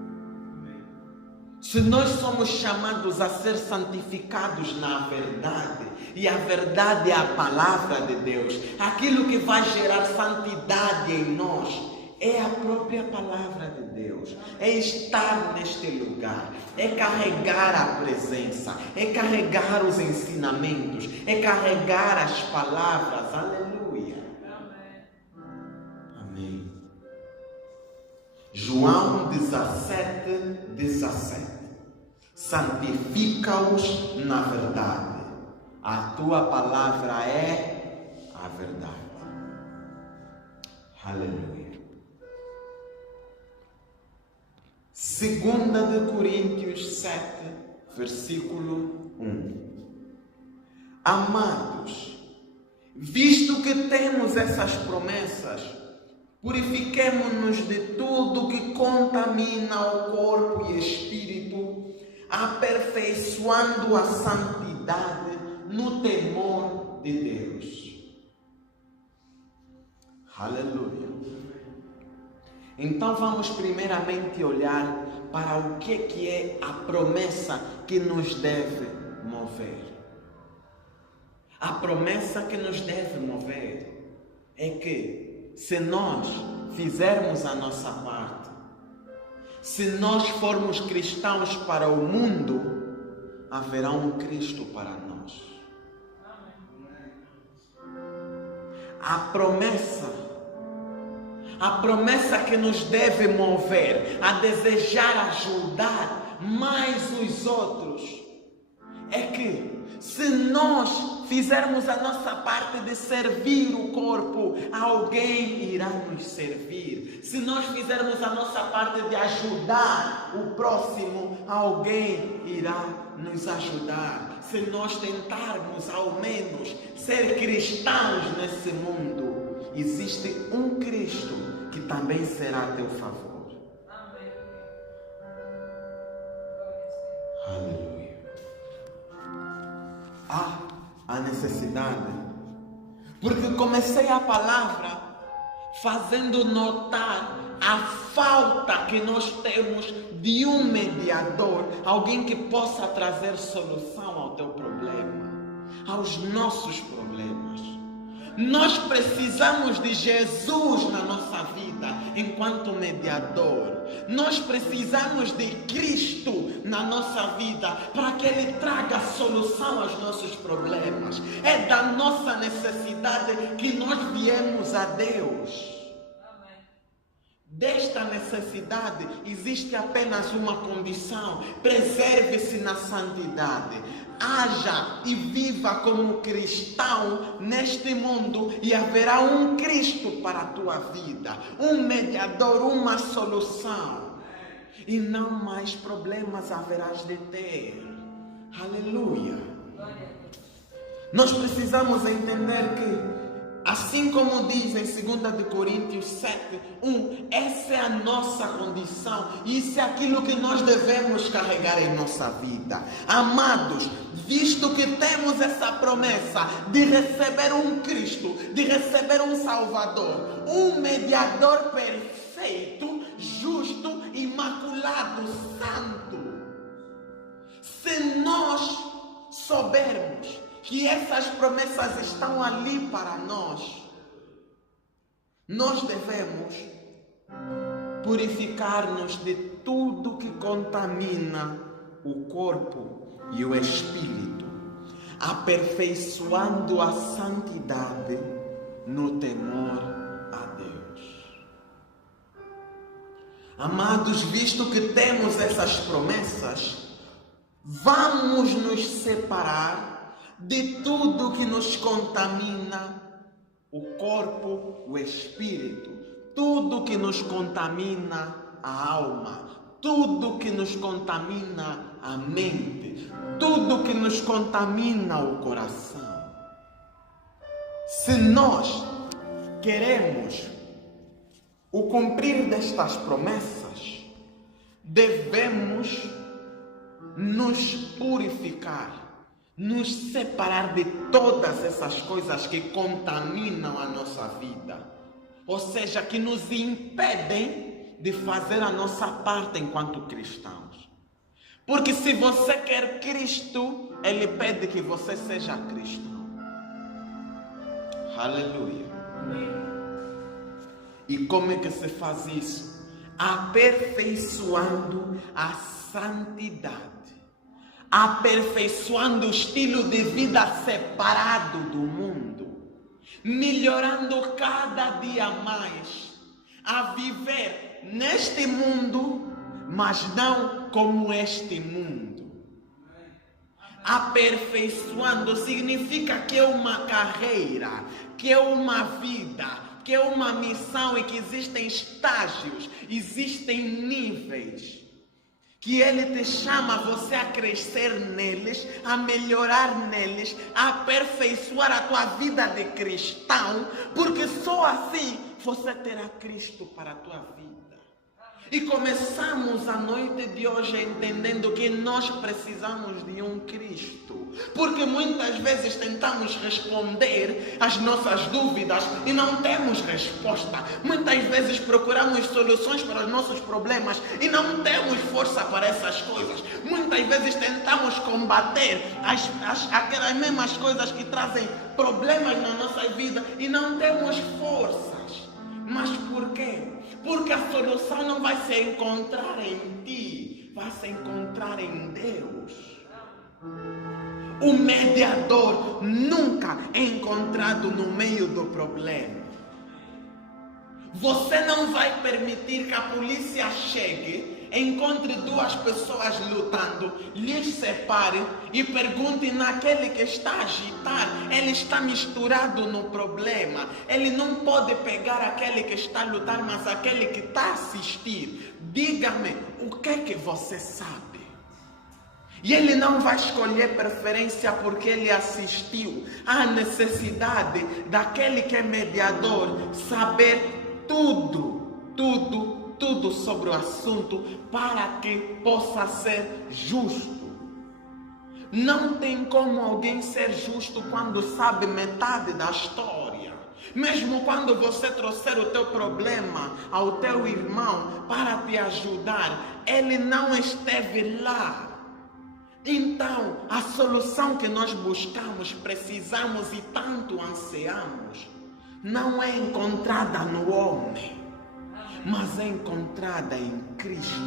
Se nós somos chamados a ser santificados na verdade, e a verdade é a palavra de Deus, aquilo que vai gerar santidade em nós é a própria palavra de Deus, é estar neste lugar, é carregar a presença, é carregar os ensinamentos, é carregar as palavras. Aleluia. Amém. João 17, 17. Santifica-os na verdade. A tua palavra é a verdade. Aleluia. 2 de Coríntios 7, versículo 1. Amados, visto que temos essas promessas, purifiquemo-nos de tudo que contamina o corpo e espírito, aperfeiçoando a santidade no temor de Deus. Aleluia. Então vamos primeiramente olhar para o que é a promessa que nos deve mover. A promessa que nos deve mover é que se nós fizermos a nossa parte, se nós formos cristãos para o mundo, haverá um Cristo para nós. A promessa que nos deve mover a desejar ajudar mais os outros é que se nós fizermos a nossa parte de servir o corpo, alguém irá nos servir. Se nós fizermos a nossa parte de ajudar o próximo, alguém irá nos ajudar. Se nós tentarmos ao menos ser cristãos nesse mundo, existe um Cristo que também será a teu favor. Amém. Aleluia. Há a necessidade, porque comecei a palavra fazendo notar a falta que nós temos de um mediador, alguém que possa trazer solução ao teu problema, aos nossos problemas. Nós precisamos de Jesus na nossa vida enquanto mediador. Nós precisamos de Cristo na nossa vida para que Ele traga solução aos nossos problemas. É da nossa necessidade que nós viemos a Deus. Desta necessidade existe apenas uma condição: preserve-se na santidade. Haja e viva como cristão neste mundo e haverá um Cristo para a tua vida, um mediador, uma solução. E não mais problemas haverás de ter. Aleluia. Nós precisamos entender que, assim como diz em 2 Coríntios 7:1, essa é a nossa condição. Isso é aquilo que nós devemos carregar em nossa vida. Amados, visto que temos essa promessa de receber um Cristo, de receber um Salvador, um mediador perfeito, justo, imaculado, santo. Se nós soubermos que essas promessas estão ali para nós, nós devemos purificar-nos de tudo que contamina o corpo e o espírito, aperfeiçoando a santidade no temor a Deus. Amados, visto que temos essas promessas, vamos nos separar de tudo que nos contamina o corpo, o espírito, tudo que nos contamina a alma, tudo que nos contamina a mente, tudo que nos contamina o coração. Se nós queremos o cumprir destas promessas, devemos nos purificar, nos separar de todas essas coisas que contaminam a nossa vida, ou seja, que nos impedem de fazer a nossa parte enquanto cristãos. Porque se você quer Cristo, Ele pede que você seja cristão. Aleluia. E como é que se faz isso? Aperfeiçoando a santidade, aperfeiçoando o estilo de vida separado do mundo, melhorando cada dia mais a viver neste mundo, mas não como este mundo. Aperfeiçoando significa que é uma carreira, que é uma vida, que é uma missão e que existem estágios, existem níveis, que Ele te chama você a crescer neles, a melhorar neles, a aperfeiçoar a tua vida de cristão, porque só assim você terá Cristo para a tua vida. E começamos a noite de hoje entendendo que nós precisamos de um Cristo. Porque muitas vezes tentamos responder às nossas dúvidas e não temos resposta. Muitas vezes procuramos soluções para os nossos problemas e não temos força para essas coisas. Muitas vezes tentamos combater aquelas mesmas coisas que trazem problemas na nossa vida e não temos forças. Mas por quê? Porque a solução não vai se encontrar em ti, vai se encontrar em Deus. O mediador nunca é encontrado no meio do problema. Você não vai permitir que a polícia chegue, encontre duas pessoas lutando, lhes separe e pergunte naquele que está a agitar. Ele está misturado no problema. Ele não pode pegar aquele que está a lutar, mas aquele que está a assistir. Diga-me, o que é que você sabe? E ele não vai escolher preferência porque ele assistiu. Há necessidade daquele que é mediador saber tudo sobre o assunto para que possa ser justo. Não tem como alguém ser justo quando sabe metade da história. Mesmo quando você trouxer o teu problema ao teu irmão para te ajudar, ele não esteve lá. Então, a solução que nós buscamos, precisamos e tanto ansiamos, não é encontrada no homem, mas é encontrada em Cristo.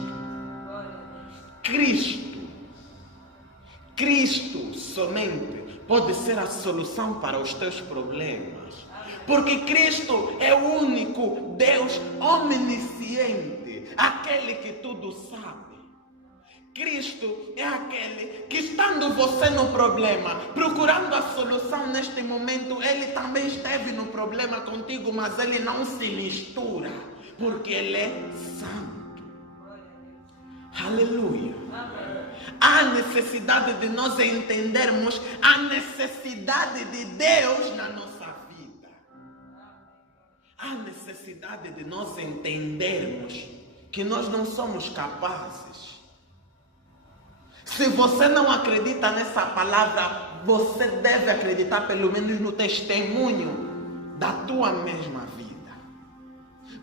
Cristo somente pode ser a solução para os teus problemas. Porque Cristo é o único Deus omnisciente, aquele que tudo sabe. Cristo é aquele que, estando você no problema, procurando a solução neste momento, ele também esteve no problema contigo, mas ele não se mistura, porque ele é santo. Aleluia. Há necessidade de nós entendermos a necessidade de Deus na nossa vida. Há necessidade de nós entendermos que nós não somos capazes. Se você não acredita nessa palavra, você deve acreditar pelo menos no testemunho da tua mesma vida,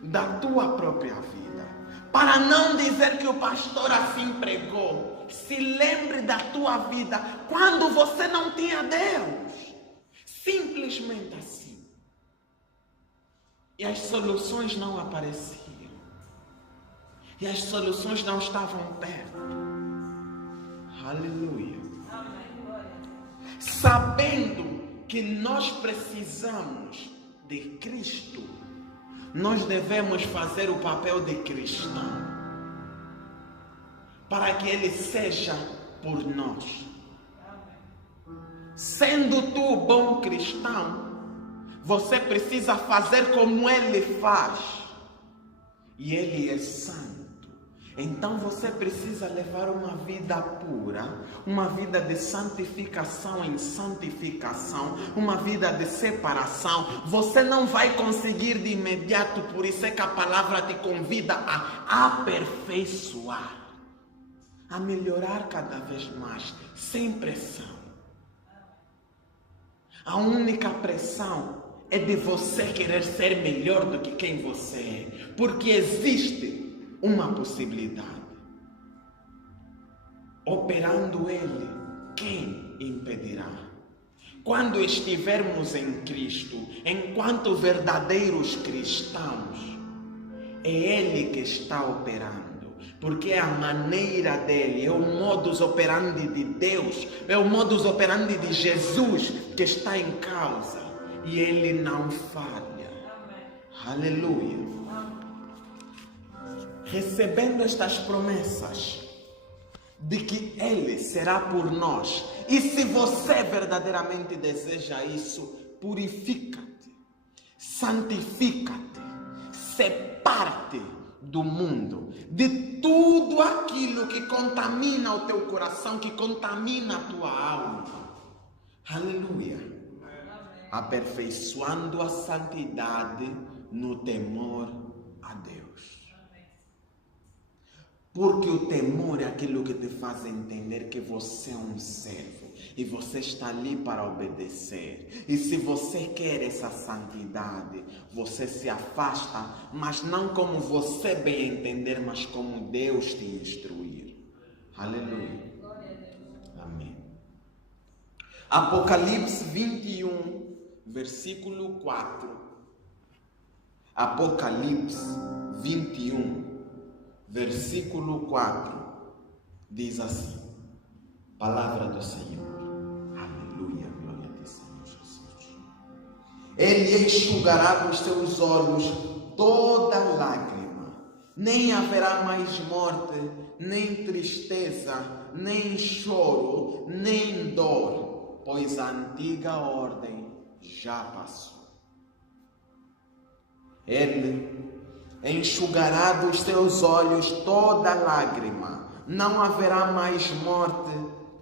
da tua própria vida. Para não dizer que o pastor assim pregou, se lembre da tua vida quando você não tinha Deus. Simplesmente assim. E as soluções não apareciam. E as soluções não estavam perto. Aleluia. Sabendo que nós precisamos de Cristo, nós devemos fazer o papel de cristão, para que Ele seja por nós. Sendo tu bom cristão, você precisa fazer como Ele faz. E Ele é santo. Então você precisa levar uma vida pura, uma vida de santificação em santificação, uma vida de separação. Você não vai conseguir de imediato, por isso é que a palavra te convida a aperfeiçoar, a melhorar cada vez mais, sem pressão. A única pressão é de você querer ser melhor do que quem você é, porque existe uma possibilidade. Operando Ele, quem impedirá? Quando estivermos em Cristo, enquanto verdadeiros cristãos, é Ele que está operando, porque é a maneira dele, é o modus operandi de Deus, é o modus operandi de Jesus que está em causa, e Ele não falha. Aleluia. Recebendo estas promessas de que Ele será por nós, e se você verdadeiramente deseja isso, purifica-te, santifica-te, separa-te do mundo, de tudo aquilo que contamina o teu coração, que contamina a tua alma. Aleluia. Aperfeiçoando a santidade no temor a Deus. Porque o temor é aquilo que te faz entender que você é um servo e você está ali para obedecer. E se você quer essa santidade, você se afasta, mas não como você bem entender, mas como Deus te instruir. Aleluia. Amém. Apocalipse 21, versículo 4. Apocalipse 21, versículo 4, diz assim, palavra do Senhor. Aleluia, glória a Deus, Senhor Jesus. Ele enxugará dos seus olhos toda lágrima, nem haverá mais morte, nem tristeza, nem choro, nem dor, pois a antiga ordem já passou. Ele enxugará dos teus olhos toda lágrima, não haverá mais morte,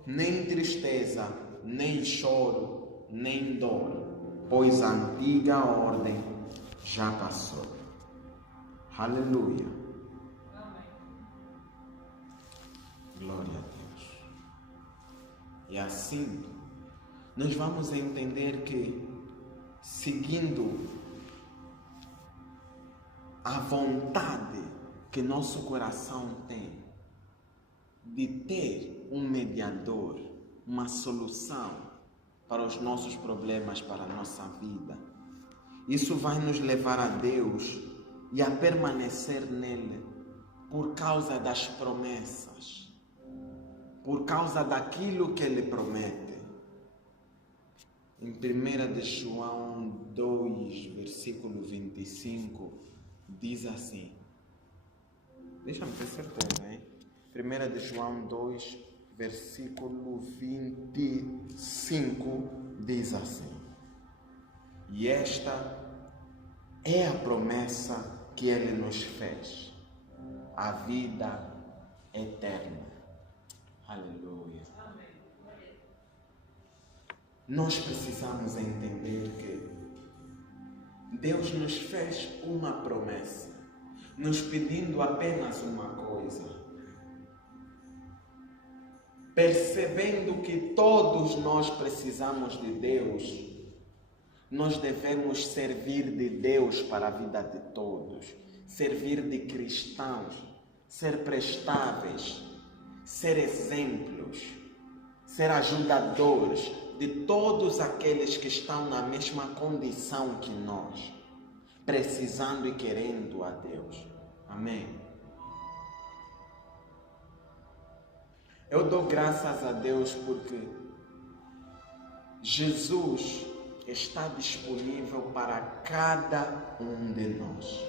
nem tristeza, nem choro, nem dor, pois a antiga ordem já passou. Aleluia. Glória a Deus. E assim, nós vamos entender que, seguindo a vontade que nosso coração tem de ter um mediador, uma solução para os nossos problemas, para a nossa vida, isso vai nos levar a Deus e a permanecer nele por causa das promessas, por causa daquilo que ele promete. Em 1 de João 2, versículo 25, diz assim, deixa-me ter certeza, hein? 1 de João 2, versículo 25, diz assim, e esta é a promessa que ele nos fez, a vida eterna. Aleluia. Nós precisamos entender que Deus nos fez uma promessa, nos pedindo apenas uma coisa. Percebendo que todos nós precisamos de Deus, nós devemos servir de Deus para a vida de todos, servir de cristãos, ser prestáveis, ser exemplos, ser ajudadores de todos aqueles que estão na mesma condição que nós, precisando e querendo a Deus. Amém? Eu dou graças a Deus porque Jesus está disponível para cada um de nós.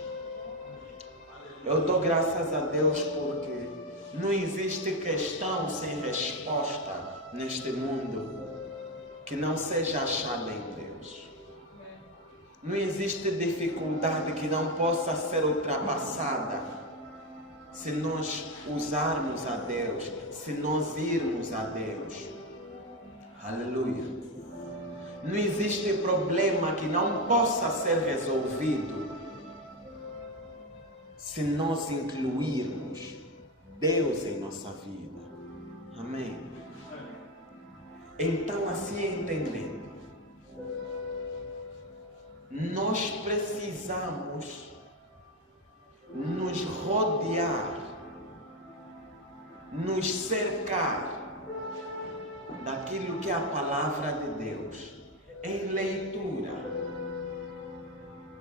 Eu dou graças a Deus porque não existe questão sem resposta neste mundo que não seja achada em Deus. Não existe dificuldade que não possa ser ultrapassada se nós usarmos a Deus, se nós irmos a Deus. Aleluia. Não existe problema que não possa ser resolvido se nós incluirmos Deus em nossa vida. Amém? Então, assim entendendo, nós precisamos nos rodear, nos cercar daquilo que é a palavra de Deus, em leitura,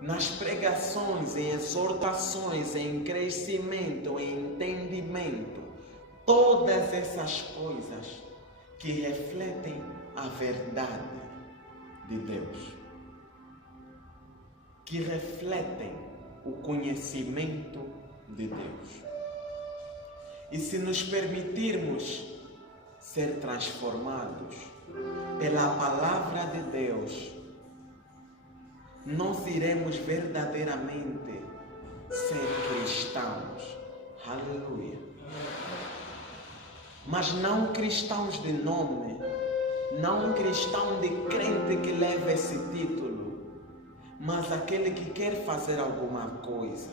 nas pregações, em exortações, em crescimento, em entendimento, todas essas coisas que refletem a verdade de Deus, que refletem o conhecimento de Deus. E se nos permitirmos ser transformados pela palavra de Deus, nós iremos verdadeiramente ser cristãos. Aleluia. Mas não cristãos de nome, não um cristão de crente que leva esse título, mas aquele que quer fazer alguma coisa,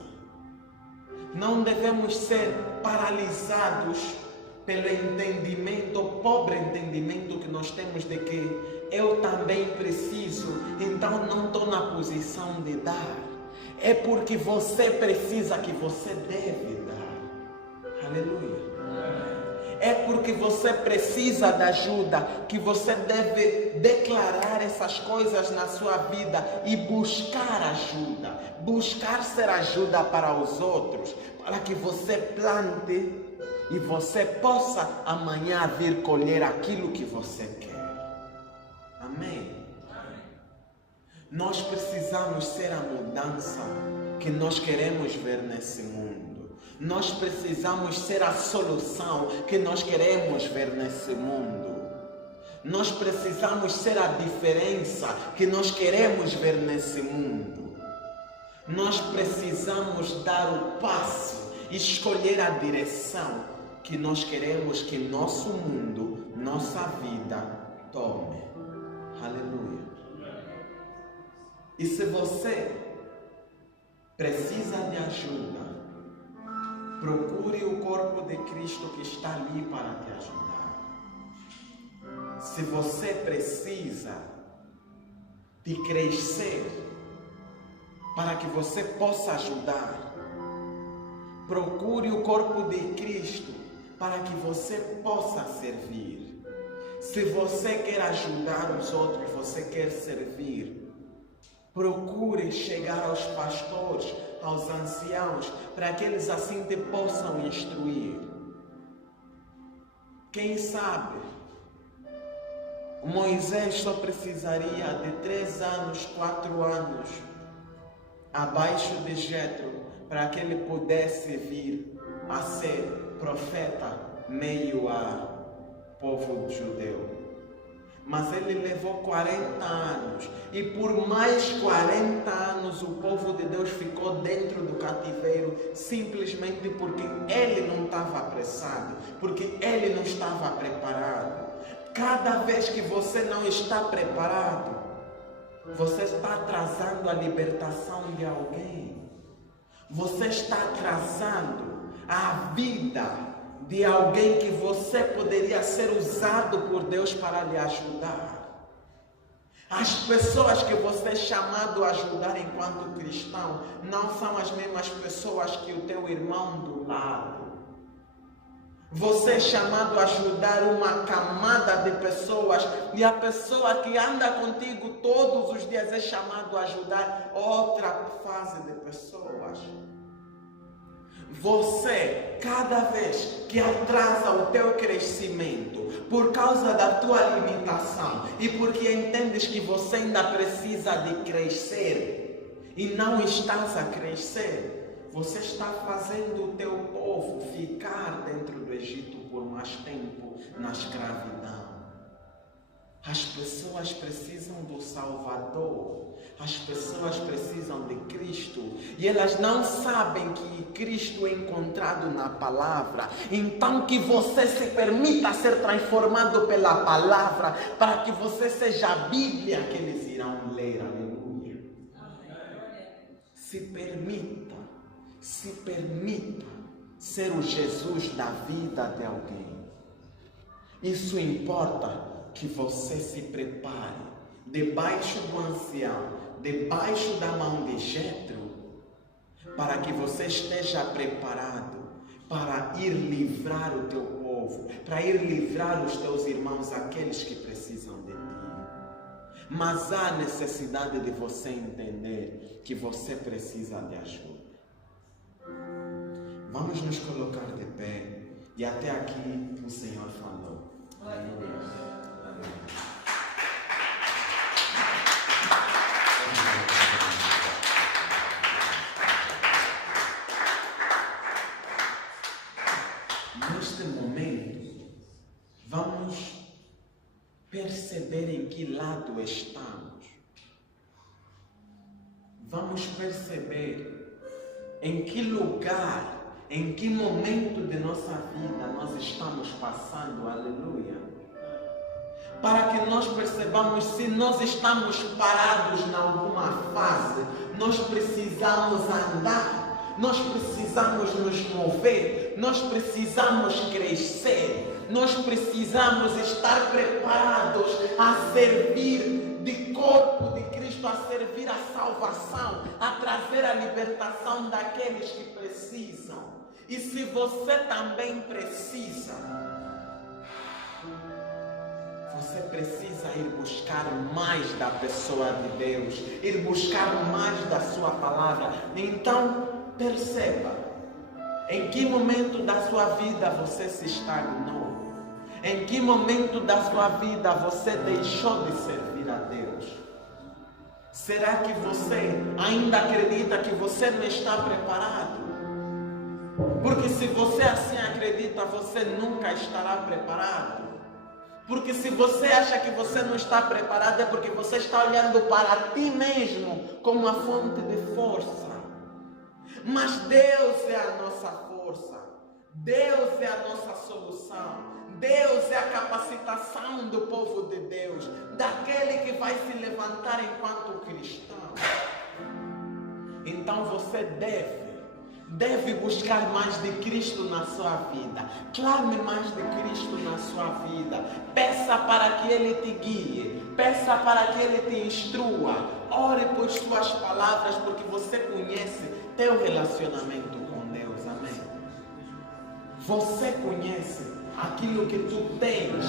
Não devemos ser paralisados pelo entendimento, o pobre entendimento que nós temos de que eu também preciso, então não estou na posição de dar. É porque você precisa que você deve dar. Aleluia. É porque você precisa da ajuda que você deve declarar essas coisas na sua vida e buscar ajuda. Buscar ser ajuda para os outros, para que você plante e você possa amanhã vir colher aquilo que você quer. Amém? Nós precisamos ser a mudança que nós queremos ver nesse mundo. Nós precisamos ser a solução que nós queremos ver nesse mundo. Nós precisamos ser a diferença que nós queremos ver nesse mundo. Nós precisamos dar o passo, escolher a direção que nós queremos que nosso mundo, nossa vida tome. Aleluia. E se você precisa de ajuda, procure o corpo de Cristo que está ali para te ajudar. Se você precisa de crescer para que você possa ajudar, procure o corpo de Cristo para que você possa servir. Se você quer ajudar os outros, você quer servir, procure chegar aos pastores, aos anciãos, para que eles assim te possam instruir. Quem sabe, Moisés só precisaria de 3 anos, 4 anos, abaixo de Jetro, para que ele pudesse vir a ser profeta meio a povo judeu. Mas ele levou 40 anos. E por mais 40 anos o povo de Deus ficou dentro do cativeiro. Simplesmente porque ele não estava apressado. Porque ele não estava preparado. Cada vez que você não está preparado, você está atrasando a libertação de alguém. Você está atrasando a vida de alguém que você poderia ser usado por Deus para lhe ajudar. As pessoas que você é chamado a ajudar enquanto cristão não são as mesmas pessoas que o teu irmão do lado. Você é chamado a ajudar uma camada de pessoas e a pessoa que anda contigo todos os dias é chamado a ajudar outra fase de pessoas. Você, cada vez que atrasa o teu crescimento por causa da tua limitação e porque entendes que você ainda precisa de crescer e não estás a crescer, você está fazendo o teu povo ficar dentro do Egito por mais tempo na escravidão. As pessoas precisam do Salvador. As pessoas precisam de Cristo. E elas não sabem que Cristo é encontrado na palavra. Então que você se permita ser transformado pela palavra, para que você seja a Bíblia que eles irão ler. Aleluia. Se permita ser o Jesus da vida de alguém. Isso importa que você se prepare debaixo do ancião, debaixo da mão de Jetro, para que você esteja preparado para ir livrar o teu povo, para ir livrar os teus irmãos, aqueles que precisam de ti. Mas há necessidade de você entender que você precisa de ajuda. Vamos nos colocar de pé. E até aqui o Senhor falou. Aleluia. Neste momento, vamos perceber em que lado estamos. Vamos perceber em que lugar, em que momento de nossa vida nós estamos passando. Aleluia. Para que nós percebamos se nós estamos parados em alguma fase, nós precisamos andar. nós precisamos nos mover, nós precisamos crescer, nós precisamos estar preparados a servir de corpo de Cristo, a servir a salvação, a trazer a libertação daqueles que precisam. E se você também precisa, você precisa ir buscar mais da pessoa de Deus, ir buscar mais da sua palavra. Então, perceba, em que momento da sua vida você se estagnou? Em que momento da sua vida você deixou de servir a Deus? Será que você ainda acredita que você não está preparado? Porque se você assim acredita, você nunca estará preparado. Porque se você acha que você não está preparado, é porque você está olhando para ti mesmo como a fonte de força. Mas Deus é a nossa força. Deus é a nossa solução. Deus é a capacitação do povo de Deus, daquele que vai se levantar enquanto cristão. Então você deve buscar mais de Cristo na sua vida. Clame mais de Cristo na sua vida. Peça para que Ele te guie. Peça para que Ele te instrua. Ore por suas palavras, porque você conhece teu relacionamento com Deus. Amém? Você conhece aquilo que tu tens,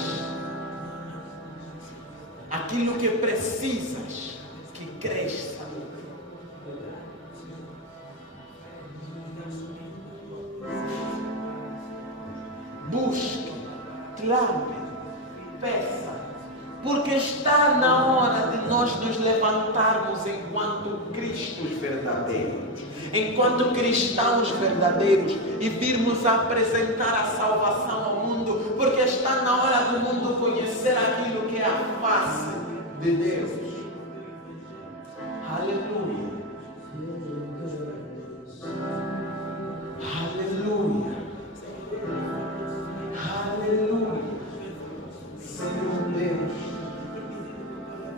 aquilo que precisas que cresça. Busque, clame, peça, porque está na hora de nós nos levantarmos enquanto Cristos verdadeiros, enquanto cristãos verdadeiros, e virmos apresentar a salvação ao mundo, porque está na hora do mundo conhecer aquilo que é a face de Deus. Aleluia. Aleluia. Aleluia. Senhor Deus,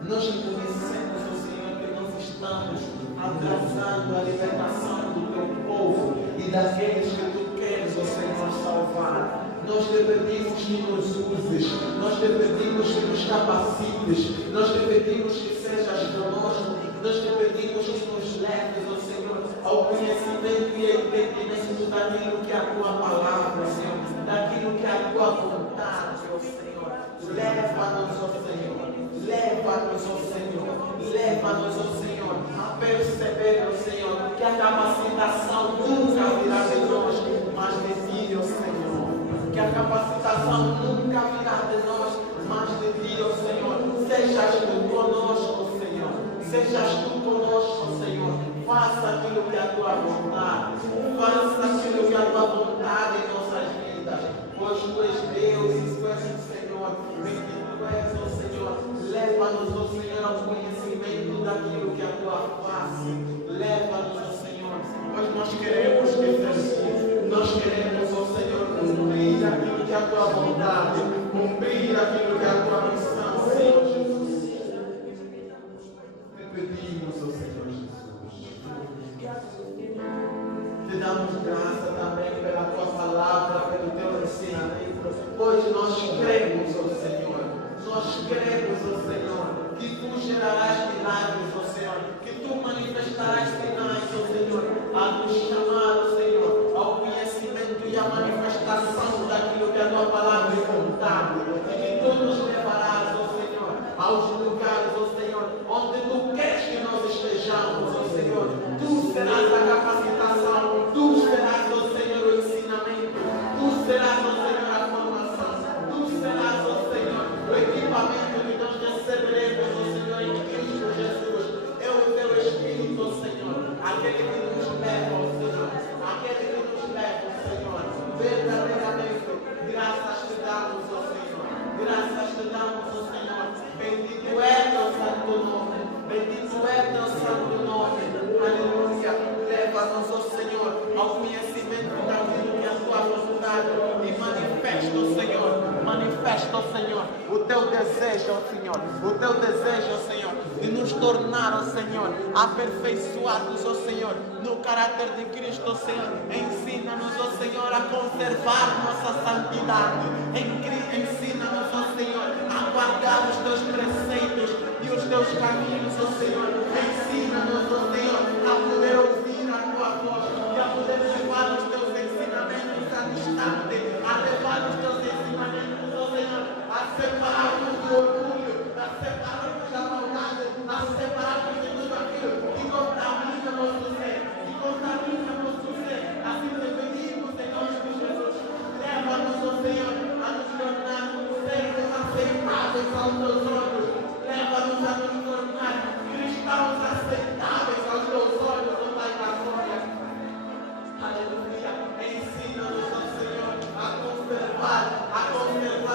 nós reconhecemos, ó Senhor, que nós estamos atrasando a libertação do teu povo e daqueles que tu queres, ó Senhor, salvar. Nós te pedimos que nos uses, nós te pedimos que nos capacites, nós te pedimos que sejas conosco, nós te pedimos que nos leves, ó Senhor, ao conhecimento e ao entendimento daquilo que é a tua palavra, Senhor, daquilo que é a tua vontade, ó Senhor. Leva-nos, ó Senhor, leva-nos, ó Senhor, leva-nos, ó Senhor, a perceber, ó Senhor, que a capacitação nunca virá de nós, mas de ti, ó Senhor. Que a capacitação nunca virá de nós, mas de ti, ó Senhor. Sejas tu conosco, Senhor. Sejas tu conosco, Senhor. Faça aquilo que é a tua vontade. Faça aquilo que é a tua vontade em nossas vidas. Pois tu és Deus e tu és o Senhor. Bendito tu és, ó Senhor. Leva-nos, ó Senhor, ao conhecimento daquilo que é a tua face. Leva-nos, ó Senhor. Pois nós queremos que nós queremos, ó Senhor, cumprir aquilo que é a tua vontade, cumprir aquilo que é a tua missão, Senhor Jesus. Te pedimos, ó Senhor Jesus. Te damos graça também pela tua palavra, pelo teu ensinamento, pois nós cremos, ó Senhor. Nós cremos, ó Senhor, que tu gerarás milagres, ó Senhor, que tu manifestarás sinais, ó Senhor, a nos chamar, Senhor, ao conhecimento e à manifestação daquilo que a tua palavra é contada, e que tu nos levarás, ó Senhor, aos lugares, ó Senhor, onde tu queres que nós estejamos, ó Senhor. Tu serás a capacitação, tu serás, ó Senhor, o ensinamento, tu serás, ó Senhor, a formação, tu serás, ó Senhor, o equipamento que nós receberemos, ó Senhor, em Cristo Jesus. É o teu Espírito, ó Senhor, aquele que nos leva, ó Senhor, aquele que nos leva, ó Senhor, verdadeiramente. Graças te damos, ó Senhor, graças te damos, ó Senhor. Bendito é teu santo nome, bendito é teu santo nome. Aleluia. Leva-nos, ó Senhor, ao conhecimento daquilo que é a tua vontade, e manifesta, ó Senhor, manifesta, ó Senhor, o teu desejo, ó Senhor, o teu desejo, ó Senhor, de nos tornar, ó Senhor, aperfeiçoados, ó Senhor, no caráter de Cristo, ó Senhor. Ensina-nos, ó Senhor, a conservar nossa santidade. Ensina-nos, ó Senhor, a guardar os teus preceitos e os teus caminhos, ó Senhor. Ensina-nos, ó Senhor, a poder ouvir a tua voz e a poder levar os teus ensinamentos a distante, a levar os teus ensinamentos, ó Senhor, a separar-nos do orgulho, a separar-nos da maldade, a separar-nos de tudo aquilo que contamina nosso ser, que contamina nosso ser. Assim te pedimos, em nome de Jesus. Leva-nos, ó Senhor, a nos tornar servos aceitáveis aos teus olhos. Leva-nos a nos tornar cristãos aceitáveis aos teus olhos, ó Pai da glória. Aleluia. Ensina-nos, ó Senhor, a conservar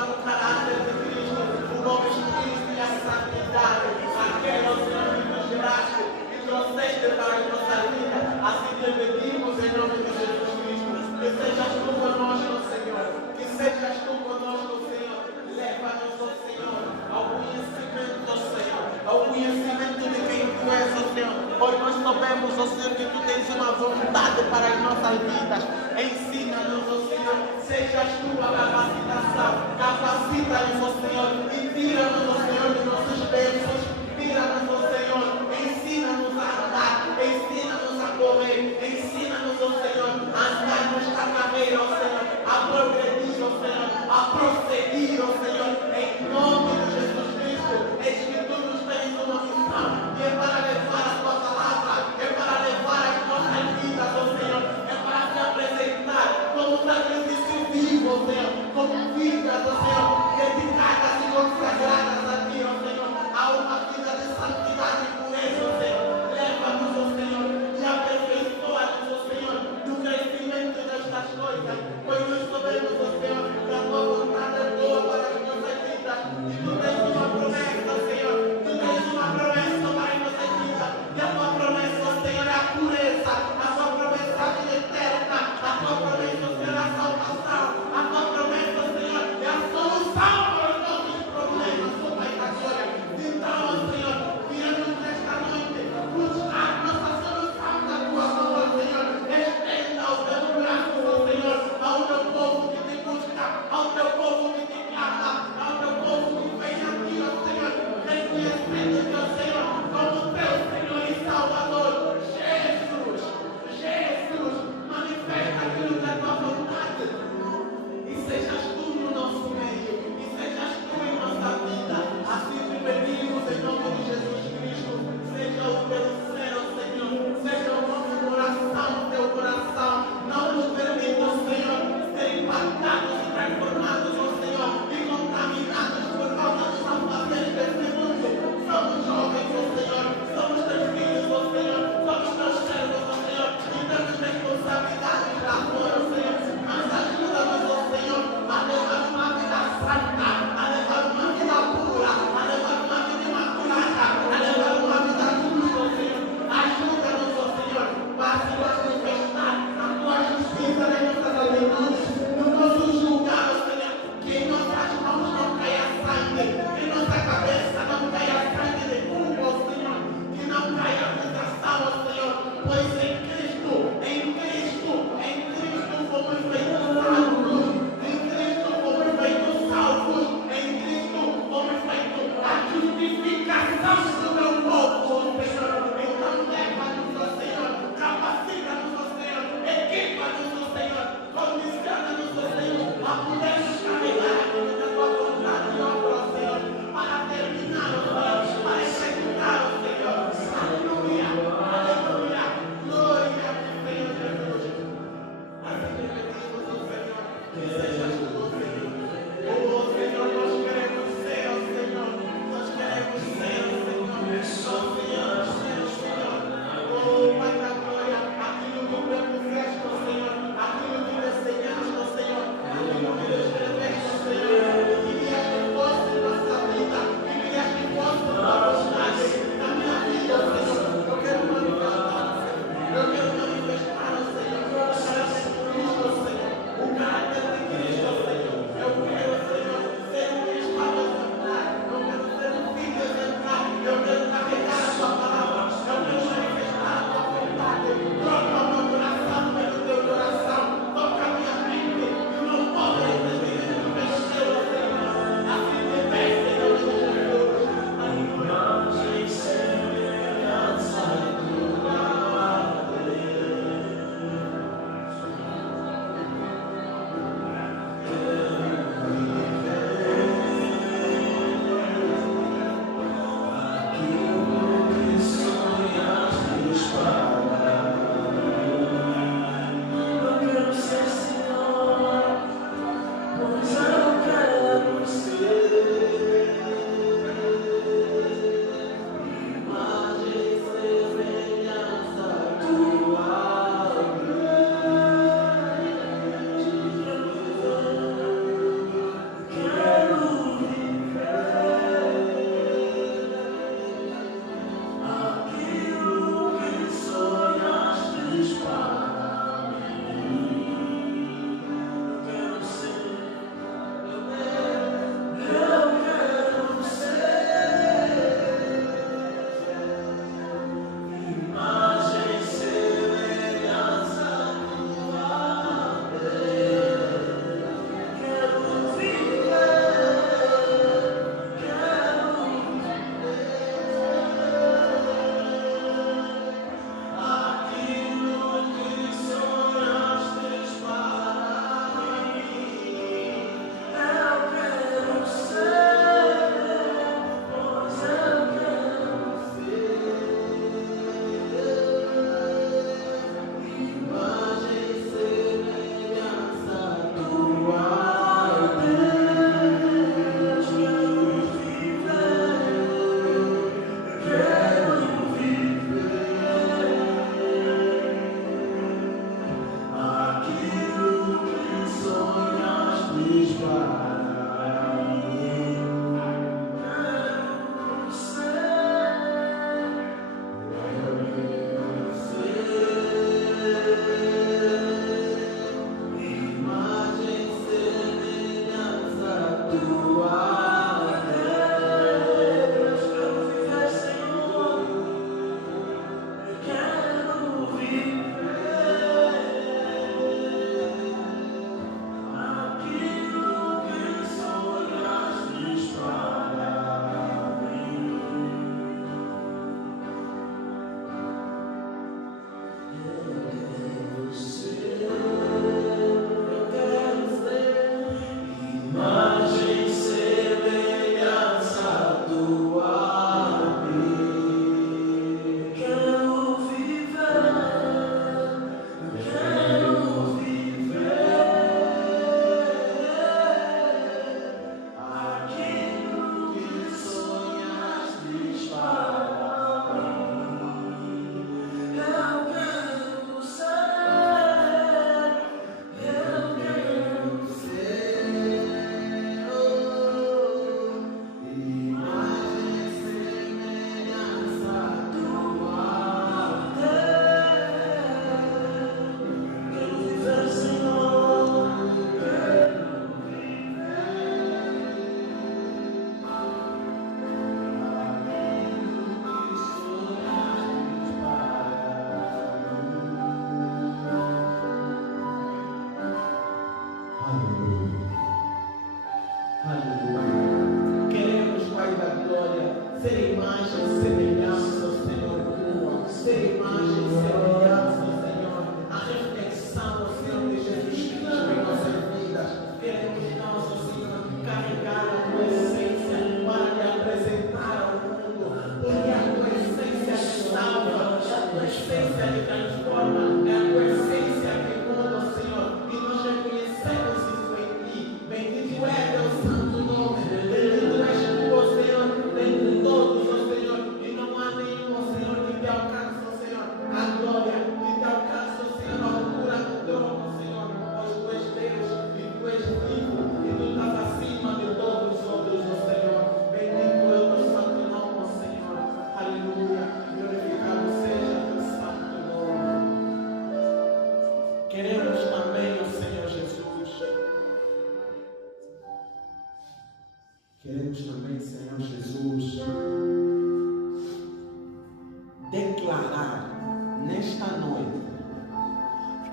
o caráter de Cristo, o nome de Cristo e a santidade, aquele, ó Senhor, que nos geraste e trouxeste para a nossa vida. Assim te pedimos em nome de Jesus Cristo, que sejas tu conosco, Senhor, que sejas tu conosco, Senhor. Leva-nos, ó Senhor, ao conhecimento, ó Senhor, ao conhecimento de quem tu és, ó Senhor, pois nós sabemos, ó Senhor, que tu tens uma vontade para as nossas vidas. Ensina-nos, ó Senhor, sejas tu a capacitação, capacita-nos, ó Senhor, e tira-nos, ó Senhor, de nossos bênçãos, tira-nos, ó Senhor, ensina-nos a andar, ensina-nos a correr, ensina-nos, ó Senhor, a andar nesta carreira, ó Senhor, a progredir, ó Senhor, a prosseguir, ó Senhor, em nome de Jesus Cristo. Eis que tu nos tens uma missão, e é para levar a tua palavra, é para levar as nossas vidas, ó Senhor, é para te apresentar como sacrifício vivo, ó Senhor, como vidas, ó Senhor, dedicadas e consagradas a ti, ó Senhor, a uma vida de santidade e pureza, ó Senhor. Leva-nos, ó Senhor, e aperfeiçoa-nos, ó Senhor, no crescimento destas coisas, pois nós sabemos, ó Senhor, que a tua vontade é boa para as nossas vidas, e tu tens uma promessa, ó Senhor,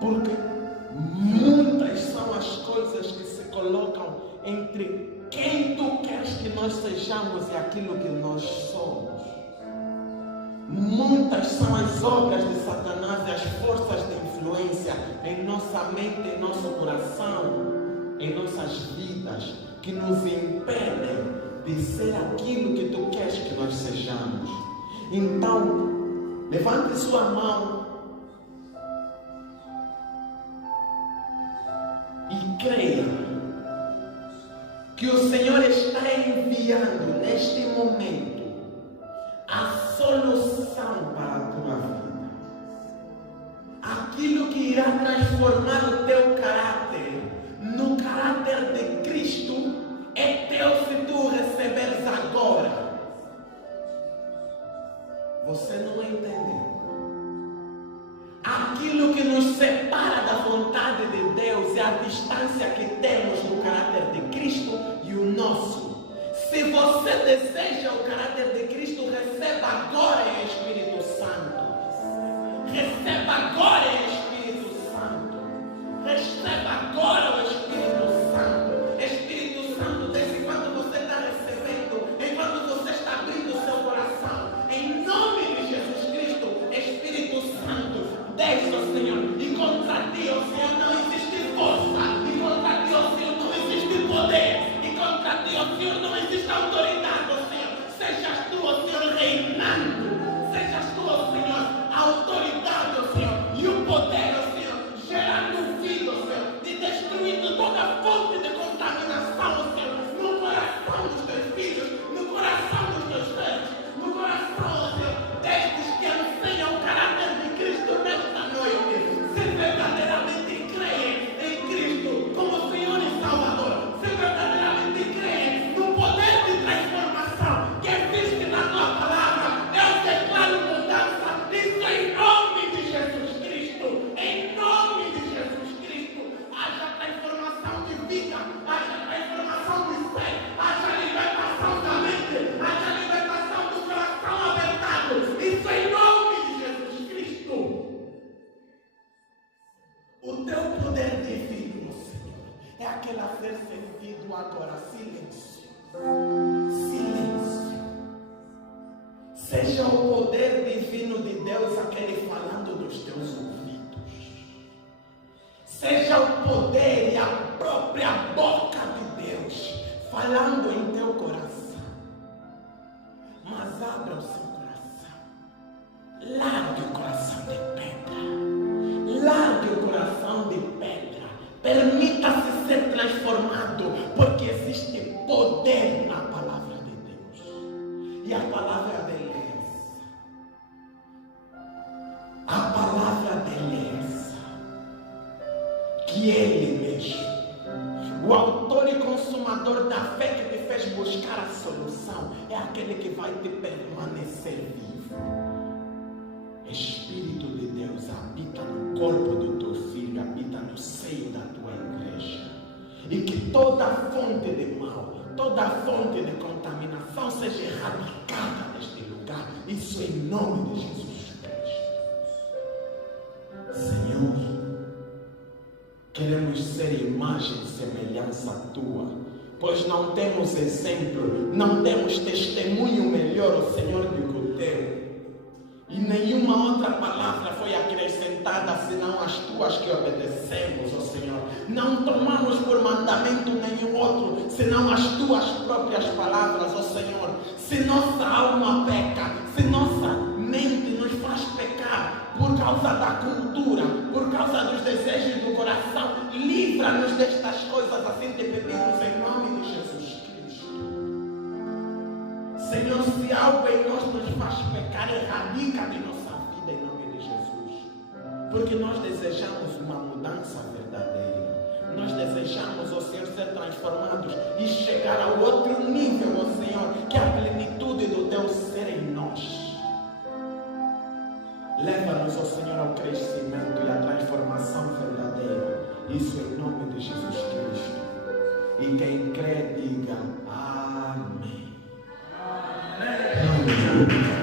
Porque muitas são as coisas que se colocam entre quem tu queres que nós sejamos e aquilo que nós somos. Muitas são as obras de Satanás e as forças de influência em nossa mente, em nosso coração, em nossas vidas, que nos impedem de ser aquilo que tu queres que nós sejamos. Então, levante sua mão e creia que o Senhor está enviando neste momento a solução para a tua vida. Aquilo que irá transformar o teu caráter no caráter de Cristo é teu se tu receberes agora. Você não entendeu? Aquilo que nos separa da vontade de Deus é a distância que temos no caráter de Cristo e o nosso. Se você deseja o caráter de Cristo, receba agora o Espírito Santo. Receba agora o Espírito Santo. Receba agora o Espírito Santo. Espírito Santo, desde quando você está recebendo, enquanto você está abrindo o seu coração, em nome de Jesus Cristo, Espírito Santo, desce, ó Senhor, e contra ti, ó Senhor, não existe força, e contra ti, ó Senhor, não existe poder, e contra ti, ó Senhor, não existe autoridade, ó Senhor. Sejas tu, ó Senhor, reinando, sejas tu, ó Senhor, a autoridade, ó Senhor, e o poder, ó Senhor, gerando vida, ó Senhor, e destruindo toda fonte de contaminação, ó Senhor, no coração dos teus filhos, no coração dos teus filhos, no coração, ó Senhor, destes que anseiam o caráter de Cristo nesta noite, se verdadeiramente creem em Cristo como Senhor e Salvador, se verdadeiramente creem no poder de transformação que existe na tua palavra, eu declaro mudança, isso em nome de Jesus Cristo, em nome de Jesus Cristo, haja transformação de vida, haja transformação de fé, haja libertação da mente, haja libertação do coração abertado, isso em nome de Jesus Cristo. O teu poder divino, Senhor, é aquele a ser sentido agora. Silêncio. Silêncio. Seja o poder divino de Deus aquele falando nos teus ouvidos. Seja o poder e a própria boca de Deus falando em teu coração. Mas abra o seu coração. Largue o coração de pedra. Largue o coração de pedra. Permita-se ser transformado, porque existe poder na palavra de Deus. E a palavra dele é essa. A palavra dele é essa. Que ele mesmo, o autor e consumador da fé que te fez buscar a solução, é aquele que vai te permanecer vivo. Espírito de Deus habita no corpo do teu filho, habita no seio da tua igreja. E que toda fonte de mal, toda fonte de contaminação seja erradicada deste lugar. Isso em nome de Jesus Cristo. Senhor, queremos ser imagem e semelhança tua, pois não temos exemplo, não temos testemunho melhor, ó Senhor, do que o teu. E nenhuma outra palavra foi acrescentada senão as tuas que obedecemos, ó Senhor. Não tomamos por mandamento nenhum outro senão as tuas próprias palavras, ó Senhor. Se nossa alma peca, se nossa mente nos faz pecar por causa da cultura, por causa dos desejos do coração, livra-nos destas coisas, assim te pedimos em nome de Jesus Cristo. Senhor, se algo em nós nos faz pecar, erradica de nossa vida em nome de Jesus. Porque nós desejamos uma mudança verdadeira. Nós desejamos, ó Senhor, ser transformados e chegar ao outro nível, ó Senhor, que é a plenitude do teu ser em nós. Leva-nos, ó Senhor, ao crescimento e à transformação verdadeira. Isso em nome de Jesus Cristo. E quem crê, diga amém. Amém.